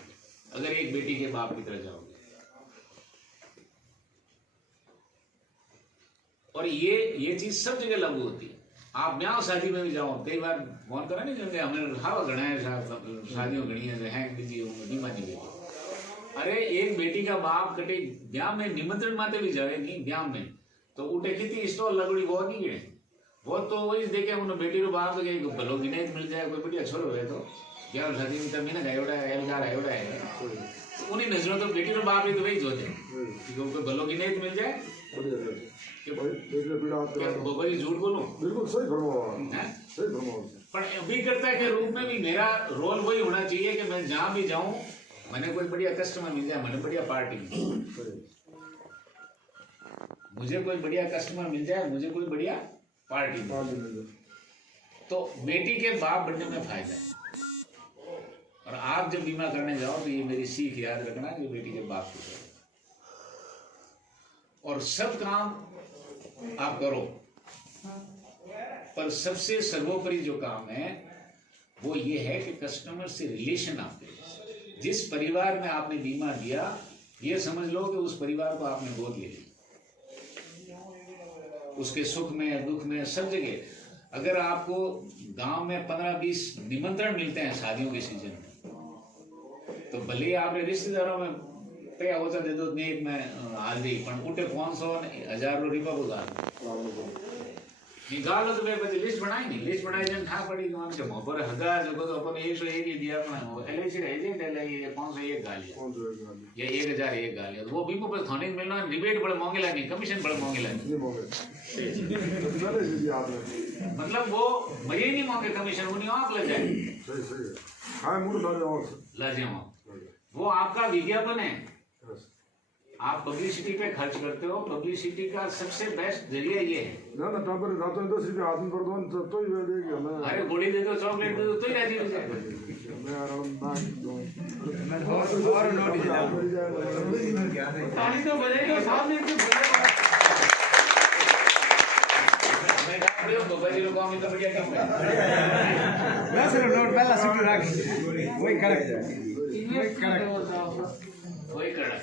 अगर एक बेटी के बाप की तरह जाओगे। और ये चीज सब जगह लागू होती है। आप ब्याह शादी में भी जाओ, कई बार फोन करा नहीं करते हमें हवा घना है शादियों घनी है बिजी हो बीमा नहीं लेते। अरे एक बेटी का बाप कटे ब्याह में निमंत्रण माते भी जाए नहीं ब्याह में तो उठे कितनी स्टॉल लगड़ी वो नहीं गए, वो तो वही देखे उन्हें बेटी रो बाप तो भलो गिने मिल जाए कोई बढ़िया छोरो है तो ब्याह शादी में तब ना गायोड़ा है एलगार आयोड़ा है उन्हीं नजरों तो बेटी रो बाप ही तो वही जोते कोई भलो गिने मिल जाए। बबरी झूठ बोलूं बिल्कुल सही फरमाओ पर अभिकर्ता के रूप में भी मेरा रोल वही होना चाहिए कि मैं जहां भी जाऊं मैंने कोई बढ़िया कस्टमर मिल जाए, मैंने बढ़िया पार्टी मुझे कोई बढ़िया कस्टमर मिल जाए, मुझे कोई बढ़िया पार्टी तो बेटी के बाप बनने में फायदा है। और आप जब बीमा करने जाओ तो ये मेरी सीख याद रखना कि बेटी के बाप की तरह और सब काम आप करो, पर सबसे सर्वोपरि जो काम है वो ये है कि कस्टमर से रिलेशन आपके जिस परिवार में आपने बीमा दिया ये समझ लो कि उस परिवार को आपने गोद ले लिया, उसके सुख में दुख में सब जगह। अगर आपको गांव में 15-20 निमंत्रण मिलते हैं शादियों के सीजन में तो भले ही आपने रिश्तेदारों में पे होता दे दो नेक में हाल्दी पण उठे 500-1000 रुपया बुझा निकाल लो तो मैं बच्चे लिस्ट बनाई नहीं, लिस्ट बनाई जन था पड़ी तो हमसे मोपर हगा जगह तो अपन 101 ही दिया अपना एलआईसी एजेंट है ये 501 गालियां ये 1001 गालियां वो भी पर थाने मिलना रिबेट बड़े महंगे लानी, कमीशन बड़े महंगे लानी मतलब वो मजे ही नहीं महंगे कमीशन वो नहीं आप ले जाए लाजिम वो आपका विज्ञापन है, आप पब्लिसिटी पे खर्च करते हो। पब्लिसिटी का सबसे बेस्ट जरिया ये है ना टापर रातों 10 रुपये आदमी कर दो तो ही दे देगी हमें। अरे गोली दे दो चॉकलेट दे दो तो ही राजी हो जाएगा। मैं आ रहा हूं मैं और नोट दे ताली तो बजेगा सामने से बाबा जी लोग काम इतना बढ़िया काम है बस नोट पहला सिक्योर रख वही करेक्ट वही करना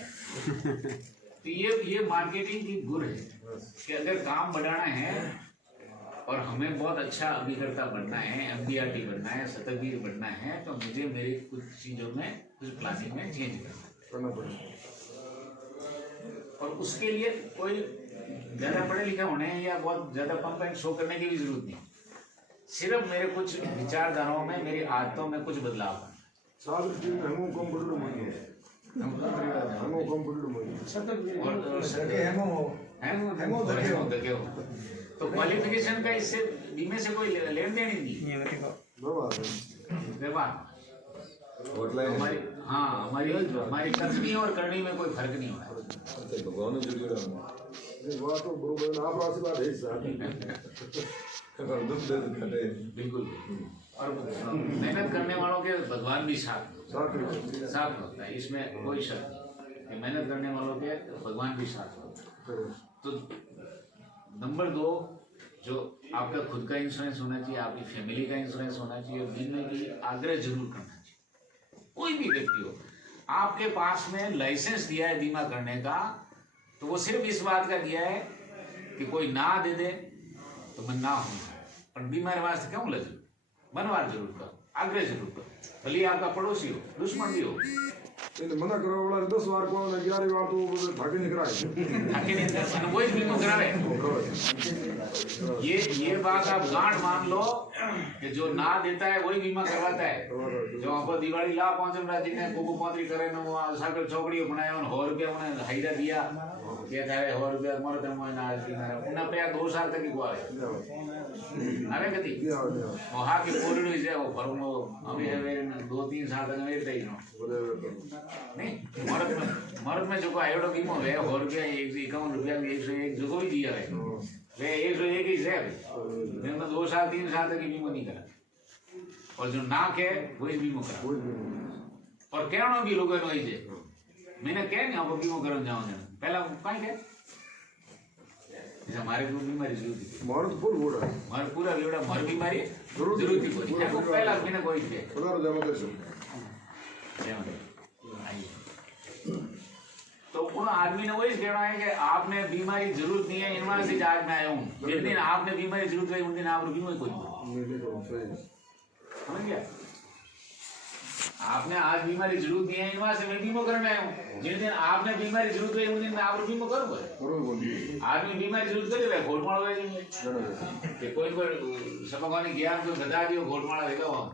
तो ये मार्केटिंग की गुण है कि अगर काम बढ़ाना है और हमें बहुत अच्छा अभिकर्ता बनना है, MDRT बनना है, शतकवीर बनना है, तो मुझे मेरे कुछ चीजों में, कुछ प्लानिंग में चेंज करना पड़ेगा। और उसके लिए कोई ज्यादा पढ़े लिखे होने या बहुत ज्यादा पंप एंड शो करने की भी जरूरत नहीं। सिर्फ मेरे कुछ विचारधाराओं में, मेरी आदतों में कुछ बदलाव करना। तो क्वालिफिकेशन का इससे बीमे से कोई लेन देन ही नहीं। व्यवहार हमारी, हाँ हमारी करनी और करनी में कोई फर्क नहीं होना। बिल्कुल। और मेहनत करने वालों के भगवान भी साथ होता है, इसमें कोई शक नहीं। मेहनत करने वालों के भगवान भी साथ होता है। तो नंबर 2, जो आपका खुद का इंश्योरेंस होना चाहिए, आपकी फैमिली का इंश्योरेंस होना चाहिए। बीमे की आग्रह जरूर करना चाहिए। कोई भी व्यक्ति हो, आपके पास में लाइसेंस दिया है बीमा करने का, तो वो सिर्फ इस बात का दिया है कि कोई ना दे दे तो मैं ना हूँ, पर बीमारी वास्ते क्यों लगे? मनवार जरूर करो, आग्रह जरूर करो। भले आपका पड़ोसी हो, दुश्मन भी हो। मना करो वाला 10 बार को 11 बार तो ठाके नहीं कराए, वही बीमा करावे। ये बात आप गांठ मान लो कि जो ना देता है वही बीमा करवाता है। जो आप दिवाली ला पहुंचे जिन्हें कुकु पौतरी करे न वो साकर चौकड़ी बनाया उन 100 रुपया उन्हें हाईरा दिया, कहता है 100 रुपया मर तो मैं ना उन्हें पे 2 साल तक को आवे अरे कति वहां की पूरी से वो फर्मो अभी है 2-3 साल तक वेट ही नहीं। मरद में जो को आयोडो बीमो है 100 रुपया 51 रुपया 101 जो को भी दिया है वे 101 ही है। मैंने 2 साल 3 साल तक बीमो नहीं करा, और जो ना के वही बीमो करा। और कहना भी लोगों ने जे मैंने कह नहीं आप बीमो करन जाओ पहला काई के हमारे को बीमारी जरूर थी मर्द फुल बोड़ा मर पूरा बेड़ा मर बीमारी जरूर थी कोई देखो पहला मैंने कोई के पगार जमा कर सो तो उन आदमी ने वही कहना है कि आपने बीमारी जरूरत नहीं है, इनमें से आज मैं आया हूँ। जिस दिन आपने बीमारी जरूरत है उन दिन आप बीमा कोई समझ गया। आपने आज बीमारी जरूरत नहीं है, इनमें से मैं बीमा करने आया हूँ। जिस दिन आपने बीमारी जरूरत है उन दिन मैं आप बीमा करूँगा। आदमी बीमारी जरूरत करे घोटमाल हो जाएगी कोई सबको ज्ञान कोई बता दियो घोटमाला देगा वहाँ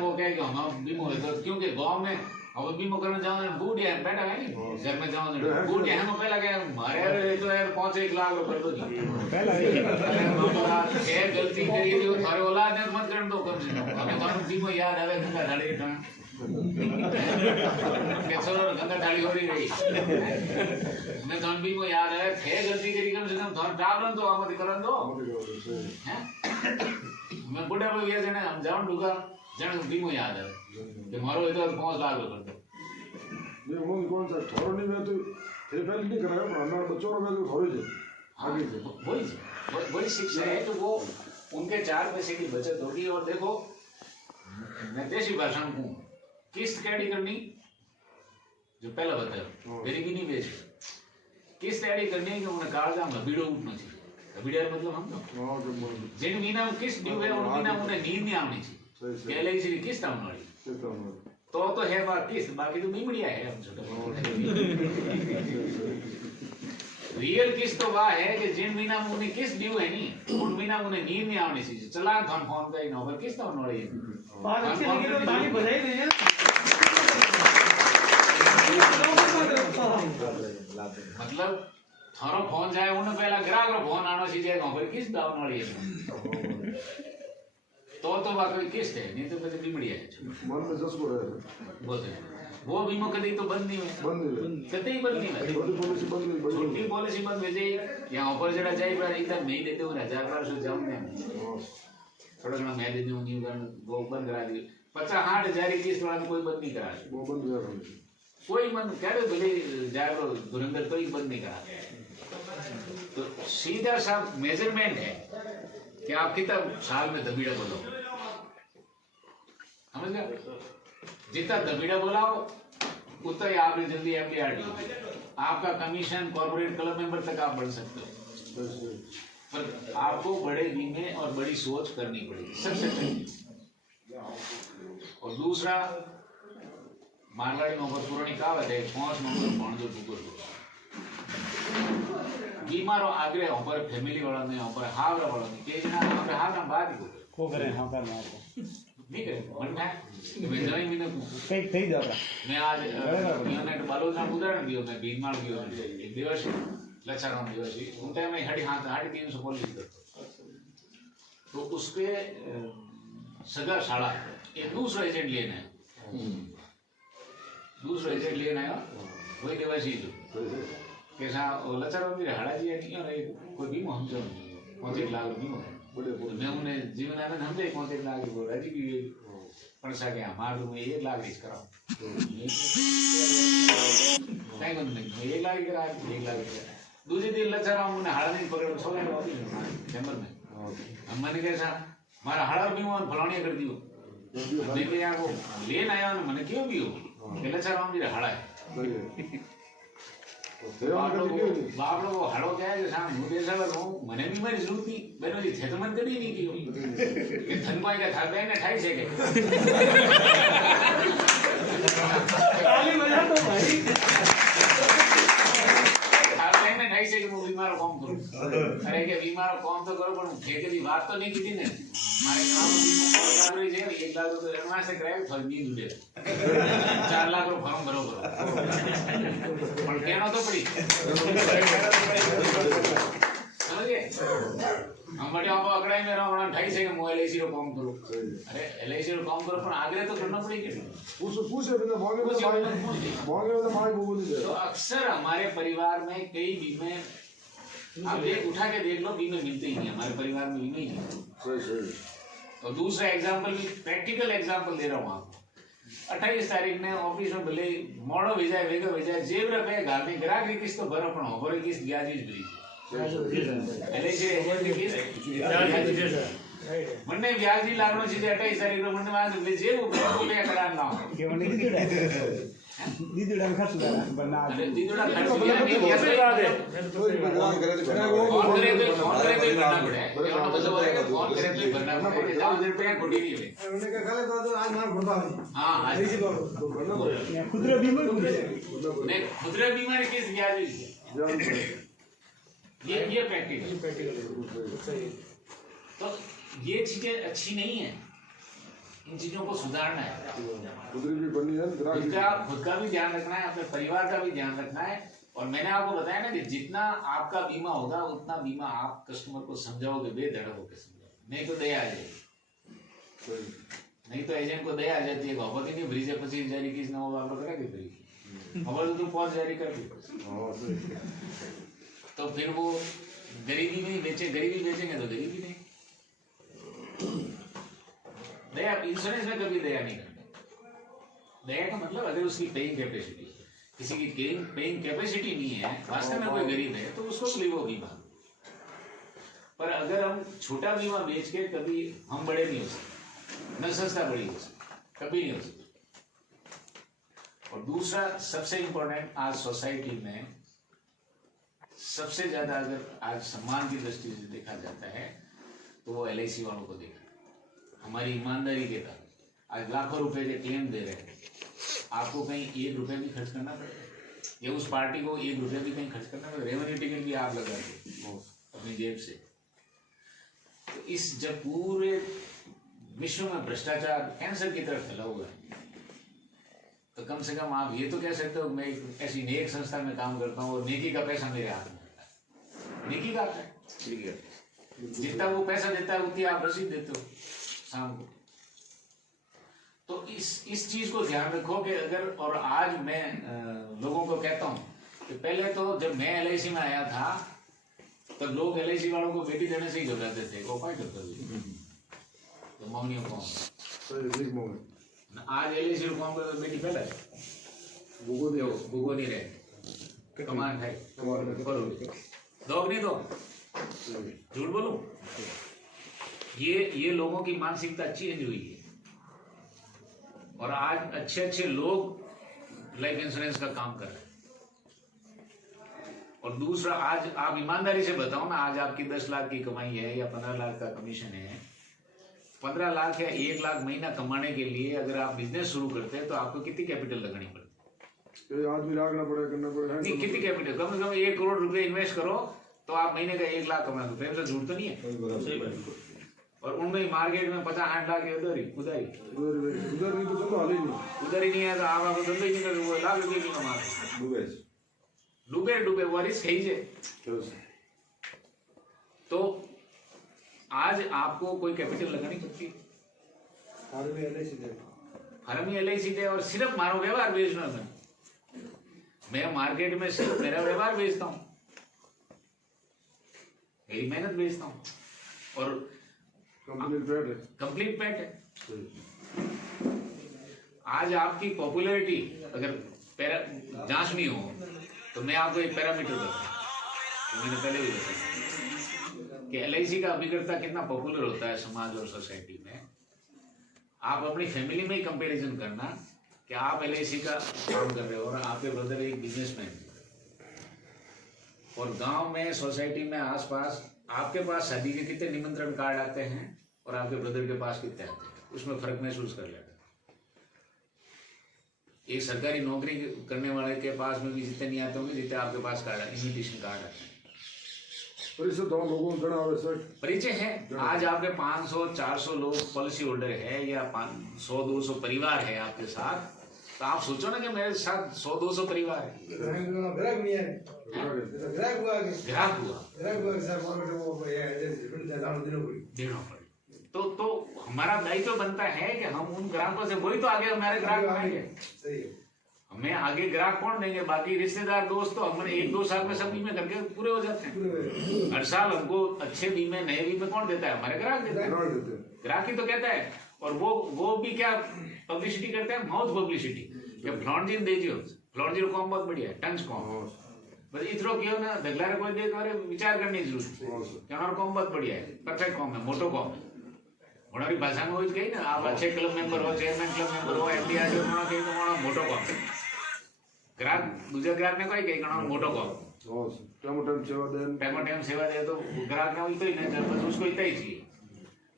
वो कहे कि हम बीमो है तो क्योंकि गांव में अब बीमो करने जाओ बूढ़ है बैठा है नहीं घर में जाओ बूढ़ है हम पहला क्या हमारे तो यार 5-1 लाख रुपए दो जी पहला गलती करी तो थारे औलाद ने मत कर दो कम से कम हमें तो बीमो याद आवे गंगा ढाली का कैसे गंगा ढाली हो रही मैं तो बीमो याद आवे थे गलती करी कम से कम थारे टावरन तो हम करन दो हैं मैं बुढ़ा हो गया जने हम जाऊं दुका जने बीमो याद है कि मारो इधर 5 लाख रुपए कर ये मन कौन सा थोड़ी में तो थे पहले नहीं कराया पर हमारे बच्चों में तो थोड़ी से आगे से वही शिक्षा है। तो वो उनके 4 पैसे की बचत होगी। और देखो मैं देसी भाषा में कहूँ किस्त कैडी करनी जो पहला बताया गरीबी नहीं बेच किस्त कैडी करनी है कि उन्हें कागजा में बीड़ो उठना चाहिए। बीड़ा मतलब हम तो जिन महीना में किस्त ड्यू है उन महीना में उन्हें नींद नहीं आनी चाहिए। पहले इसलिए किस्त आने वाली तो है बात किस्त बाकी तो बीमड़िया है हम रियल किस्त तो वह है कि जिन महीना में उन्हें किस्त ड्यू है नहीं उन महीना में उन्हें नींद नहीं आनी चाहिए। चला थान फोन का ही ना होगा किस्त आने वाली है। बात अच्छी लगी तो ताली बजाई दीजिए मतलब थारो फोन जाए उन्हें पहला ग्राहक रो फोन आना चाहिए पर किस्त आने वाली है तो वाकई किस्त है नहीं तो मुझे बीमड़िया है मन में 10 को रहे वो बीमा कभी तो बंद नहीं हुए कतई बंद नहीं हुए पॉलिसी बंद गई छोटी पॉलिसी बंद हो जाए यहाँ ऊपर जरा जाए पर एकदम नहीं देते हुए 1000-1200 जाऊंगे थोड़ा घना मैं दे दूँ वो बंद करा दी 50-60 किस्त वाला कोई बंद नहीं करा वो बंद गया कोई बंद कह रहे भले जाए तो धुरंधर तो ही बंद नहीं करा। तो सीधा सा मेजरमेंट है कि आप कितना साल में दबीड़ा बोलो समझ गया। जितना दबीड़ा बोलाओ उतना ही आपने जल्दी MDRT, आपका कमीशन कॉर्पोरेट क्लब मेंबर तक आप बढ़ सकते हो। पर आपको बड़े बीमे और बड़ी सोच करनी पड़ेगी, सबसे पहले। और दूसरा, मारवाड़ी में ऊपर पुरानी कहावत है, 5 नंबर भणजो टूकर बीमारो आग्रह ऊपर फैमिली वाला ने ऊपर हावरा वाला ने के जना આપણે હાવરા બાદ को करे हाँ पर मारको नहीं करे मन है मैं जवाई में कई થઈ જાવ मैं आज यूनिट बालोद में उदाहरण दियो, मैं बीमार गयो एक दिवस लचाराम दिवस उन टाइम में 350 पॉलिसी करतो, तो उसके सगा शाला एक दूसरा एजेंट लेना है, दूसरा एजेंट लेना है वही दिवस ही जो कैसा लचाराम भी हाड़ा जी नहीं और कोई भी हम जो 5 लाख रुपये है, मैं उन्हें जीवन आनंद हम दे 5 लाख बोल रहा जी कि पड़सा गया मार दूं मैं 1 लाख रिस्क कराऊं नहीं बंद नहीं 1 लाख करा 1 लाख दूसरे दिन लचारा उन्हें हाड़ा नहीं पकड़ छोड़ चैम्बर में हम मैंने कैसा मारा हाड़ा भी वो फलानी कर दियो मैं भी यार वो लेन आया ना मैंने क्यों भी हो के लचारा जी हाड़ा है बाप लोग हड़ो क्या है जैसा मुझे ऐसा लगा मैंने भी मेरी जरूरत थी मैंने जी थे तो मन कभी नहीं की कि धन पाई का था बैन 28 है ताली बजा दो भाई। था बैन 28 है कि वो बीमार काम करो, अरे के बीमार काम तो करो पर ठेके की बात तो नहीं की थी ने मारे काम बीमा रही है 1 लाख रुपए एडवांस से कराए फल नहीं जुड़े 4 लाख रुपए फॉर्म भरो पर कहना तो पड़ी समझे हम बड़े आप अकड़ाई में रहो 28 है कि मैं LIC रो काम करो, अरे LIC रो काम करो पर आगे तो करना पड़ेगा पूछे बिना मांगे तो मांगे बोल नहीं दे। तो अक्सर हमारे परिवार में कई बीमे आप एक उठा के देख लो बीमे मिलते ही नहीं, हमारे परिवार में बीमे ही नहीं। और दूसरा एग्जांपल भी प्रैक्टिकल एग्जांपल दे रहा हूँ आपको, 28 तारीख ने ऑफिस में भले मोड़ो भेजाए वेगो भेजाए जेब रुपए घर में ग्राहक की किस्त तो भरो पण होरे किस्त ब्याजीज भरी LIC एजेंट की किस्त मन्ने ब्याजी लागनो छे 28 तारीख रो मन्ने वाज ले जेब रुपए करान लाओ के मने दीदुड़ा में खर्च करा बना अरे दीदुड़ा खर्च किया नहीं ऐसे बात है फोन करे तो करना पड़े क्या मतलब है कि फोन करे तो करना पड़े जाओ देर पे खोटी नहीं है उन्होंने कहा खाली तो आज मार भरता है हां आज इसी बात खुदरा बीमा नहीं खुदरा बीमा किस ब्याज ये प्रैक्टिकल सही। तो ये चीजें अच्छी नहीं है, इन चीजों को सुधारना है, खुद का भी ध्यान रखना है, अपने परिवार का भी ध्यान रखना है। और मैंने आपको बताया ना कि जितना आपका बीमा होगा उतना बीमा आप कस्टमर को समझाओगे, बेधड़क होकर समझाओगे, नहीं तो दया आ जाएगी, नहीं तो एजेंट को दया आ जाती है बहुत ही नहीं ब्रिज 25 जारी की ना वो आप करा के ब्रिज खबर तो 5 जारी कर दी तो फिर वो गरीबी में बेचे, गरीबी बेचेंगे तो गरीबी नहीं। दया इंश्योरेंस में कभी दया नहीं करते। दया का मतलब अगर उसकी पेइंग कैपेसिटी, किसी की पेइंग कैपेसिटी नहीं है, वास्तव में कोई गरीब है तो उसको ले वो बीमा। पर अगर हम छोटा बीमा बेच के कभी हम बड़े नहीं हो सकते, न संस्था बड़ी हो सकती, कभी नहीं हो सकती। और दूसरा सबसे इंपॉर्टेंट, आज सोसाइटी में सबसे ज्यादा अगर आज सम्मान की दृष्टि से देखा जाता है तो वो LIC वालों को देखा, हमारी ईमानदारी के तहत आज लाखों रुपए के क्लेम दे रहे हैं, आपको कहीं 1 रुपए भी खर्च करना पड़ेगा, या उस पार्टी को 1 रुपए भी कहीं खर्च करना पड़ेगा, रेवेन्यू टिकट भी आप लगा दो अपनी जेब से। तो इस जब पूरे विश्व में भ्रष्टाचार कैंसर की तरफ फैला हुआ है, तो कम से कम आप ये तो कह सकते हो मैं एक ऐसी नेक संस्था में काम करता हूँ और नेकी का पैसा मेरे हाथ में होता है, नेकी का है, जितना वो पैसा देता है उतनी आप रसीद देते हो शाम को। तो इस चीज को ध्यान रखो कि अगर, और आज मैं लोगों को कहता हूँ कि पहले तो जब मैं LIC में आया था तब लोग LIC वालों को बेटी देने से ही घबराते थे, वो फाइट करते थे तो मौनी कौन आज LIC कौन कर बेटी पहले भूगो नहीं रहे कमान है दो नहीं दो झूठ बोलो, ये लोगों की मानसिकता चेंज हुई है और आज अच्छे लोग लाइफ इंश्योरेंस का काम कर रहे हैं। और दूसरा, आज आप ईमानदारी से बताओ ना, आज आपकी 10 लाख की कमाई है या 15 लाख का कमीशन है, 15 लाख या 1 लाख महीना कमाने के लिए अगर आप बिजनेस शुरू करते हैं तो आपको कितनी कैपिटल लगानी पड़ती है? ये आदमी लागना पड़ेगा, करना पड़ेगा। नहीं, कितनी कैपिटल? कम से कम 1 करोड़ रुपए इन्वेस्ट करो तो आप महीने का 1 लाख कमा सकते हैं। झूठ तो नहीं है। और उनमें मार्केट में 50-60 लाख उधर ही उधर नहीं तो चलो हाल ही नहीं। उधर ही नहीं है तो आप आपको धंधे ही नहीं कर, वो लाख रुपये नहीं कमा सकते। डूबे वो रिस्क है ही है। तो आज आपको कोई कैपिटल लगानी पड़ती है। फार्म ही LIC दे और सिर्फ मारो व्यवहार बेचना है। मैं मार्केट में सिर्फ मेरा व्यवहार बेचता हूँ, मेरी मेहनत बेचता हूँ और कंप्लीट पैट है। आज आपकी पॉपुलैरिटी अगर जांचनी हो तो मैं आपको एक पैरामीटर बताऊं, तो मैंने पहले भी बताया कि LIC का अभिकर्ता कितना पॉपुलर होता है समाज और सोसाइटी में। आप अपनी फैमिली में ही कंपैरिजन करना कि आप LIC का काम कर रहे हो और आपके ब्रदर एक बिजनेसमैन, और गांव में सोसाइटी में आसपास आपके पास शादी के कितने निमंत्रण कार्ड आते हैं और आपके ब्रदर के पास कितने आते हैं, उसमें फर्क महसूस कर लेना। एक सरकारी नौकरी करने वाले के पास में भी जितने नहीं आते होंगे जितने आपके पास कार्ड इन्विटेशन कार्ड आते हैं। परिचय है। आज आपके 500-400 लोग पॉलिसी होल्डर है या 100-200 परिवार है आपके साथ, तो आप सोचो ना कि मेरे साथ 100-200 परिवार है। ग्राहक हुआ देना पड़े तो हमारा दायित्व बनता है कि हम उन ग्राहकों से, वही तो आगे हमारे ग्राहक बनाएंगे। हमें आगे ग्राहक कौन देंगे? बाकी रिश्तेदार दोस्त तो हमने 1-2 साल में सब बीमे करके पूरे हो जाते हैं। हर साल हमको अच्छे बीमे, नए बीमे कौन देता है? हमारे ग्राहक देता है। ग्राहक ही तो कहता है। और वो भी क्या पब्लिसिटी करते हैं? Mouth publicity. फ्लॉन्जी दीजिए, फ्लॉन्जी कॉम बहुत बढ़िया है, टंच कॉम बस इथरो क्यों ना दगलारे कोई देख बारे विचार करने की जरूरत है। कॉम बहुत बढ़िया है, परफेक्ट कॉम है, मोटो कॉम है। हमारी भाषा में वही कही ना, आप अच्छे क्लब मेंबर हो, चेयरमैन क्लब मेंबर हो, MDR जो होना कहीं तो मोटो कॉम ग्राहक दूसरे ग्राहक ने कोई कही मोटो कॉम टाइम सेवा दे तो ग्राहक ने वही तो ही नहीं, बस उसको इतना ही चाहिए।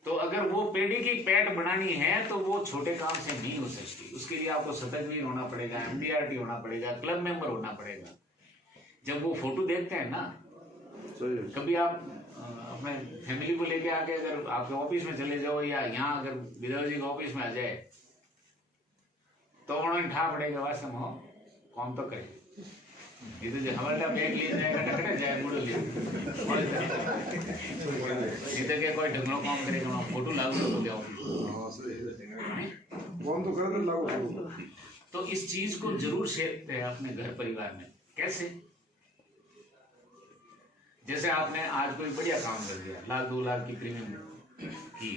तो अगर वो पेढ़ी की पैठ बनानी है तो वो छोटे काम से नहीं हो सकती। उसके लिए आपको सततवीर होना पड़ेगा, MDRT होना पड़ेगा, क्लब मेंबर होना पड़ेगा। जब वो फोटो देखते हैं ना, कभी आप अपने फैमिली को लेके आके अगर आपके ऑफिस में चले जाओ या यहाँ अगर विधायक जी के ऑफिस में आ जाए तो उन्होंने ठा पड़ेगा वास्तव में कौन तो करे। ये तो हमारा बैग ले जाएगा टकरे जाए मुड़ो ले इधर के कोई ढंगलो काम करेगा, फोटो लागू तो जाओ कौन तो कर लागू। तो इस चीज को जरूर शेयर करें अपने घर परिवार में। कैसे? जैसे आपने आज कोई बढ़िया काम कर दिया, 1-2 लाख की प्रीमियम की,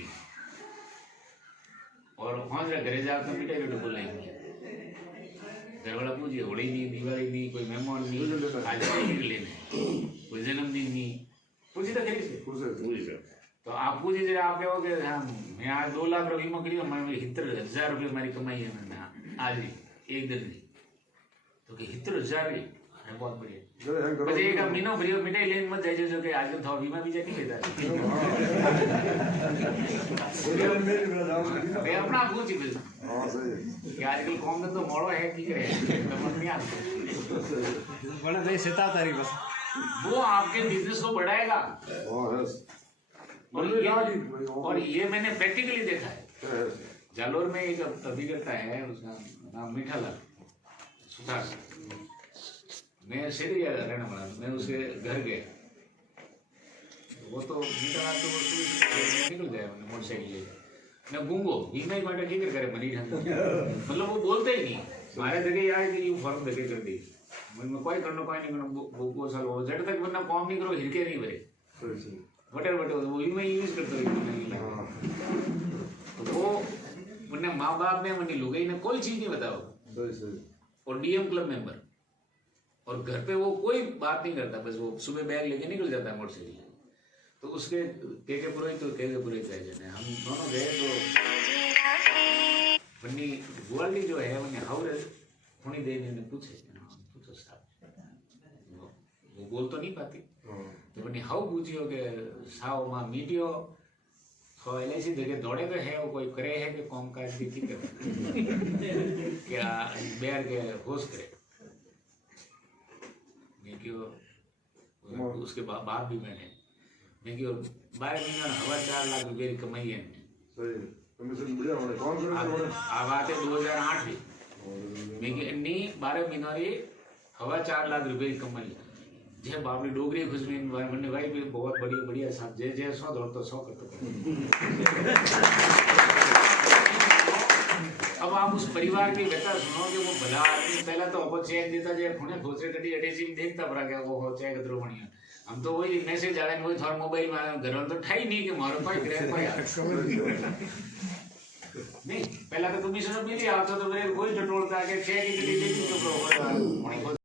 और वहां से घरे जाकर मिठाई का डब्बा लेंगे, घर वाला पूछिए होली नहीं, दिवाली नहीं, कोई मेहमान नहीं, आज लेने कोई जन्मदिन नहीं, पूछी तो करिए। तो आप पूछिए जरा, आप कहोगे मैं आज 2 लाख रुपये बीमा करी, 70,000 रुपये हमारी कमाई है मैंने आज एक दिन की, तो 70,000 बहुत बढ़िया। પછી એક મહિનો ભર્યો મિઠાઈ લઈને મત જાય જો કે આજે તો વીમા બીજા નહીં લેતા मैं अपना पूछ कि आजकल कौन तो मोड़ो है की करे समझ नहीं आता बड़ा नहीं सिता तारी बस वो आपके बिजनेस को बढ़ाएगा। और ये मैंने प्रैक्टिकली देखा है। जालोर में एक अभिकर्ता है, उसका नाम मीठा लाल सुधार, मैं सेरिया रहने वाला, मैं उसके घर गया, वो तो मीठा लाल तो निकल गया मोटरसाइकिल लेकर, मैं गूंगो बीमा ही माटा की करे मनी मतलब वो बोलते ही नहीं मारे देखे यार कि यू फर्क देखे कर दी मैं कोई करना कोई नहीं करना वो साल वो जड़ तक वरना कॉम नहीं करो हिरके नहीं भरे वटर वो बीमा यूज करते तो वो उन्हें माँ बाप ने मनी लुगाई ने कोई चीज नहीं बताओ, और DM क्लब मेंबर, और घर पे वो कोई बात नहीं करता, बस वो सुबह बैग लेके निकल जाता है मोटरसाइकिल। तो उसके के पुरोहित तो के पुरोहित है जने हम दोनों गए तो बन्नी गुवाली जो है वन्नी हाउर थोड़ी देर ने पूछे पूछो साहब वो बोल तो नहीं पाती तो बनी हाउ पूछियो के साव मां मीडियो तो एलआईसी देखे दौड़े तो है वो कोई करे है कि कॉम काज भी ठीक है क्या बेर के होश करे मैं क्यों उसके बाप भी मैंने मैं क्यों 12 महीना हवा 4 लाख रुपए की कमाई है सही कमीशन बढ़िया होने कौन करे आ बात है 2008 की मैं कि इन्नी 12 महीना री हवा 4 लाख रुपए की कमाई जे बापरी डोगरी खुशमीन बनने भाई भी बहुत बढ़िया बढ़िया साहब जे जे सो दौड़ तो 100 करते अब आप उस परिवार की व्यथा सुनो कि वो भला आदमी पहला तो आपको चेक देता जाए खुने खोचे कटी एटीसी में देखता पड़ा क्या वो हो चेक करो बढ़िया हम तो वही मैसेज आ रहा है वही थोड़ा मोबाइल में घर में तो ठाई नहीं कि मारो कोई ग्रैंड कोई नहीं पहला तो कमीशन मिली आता तो मेरे कोई टटोलता के चेक की कटी देखी तो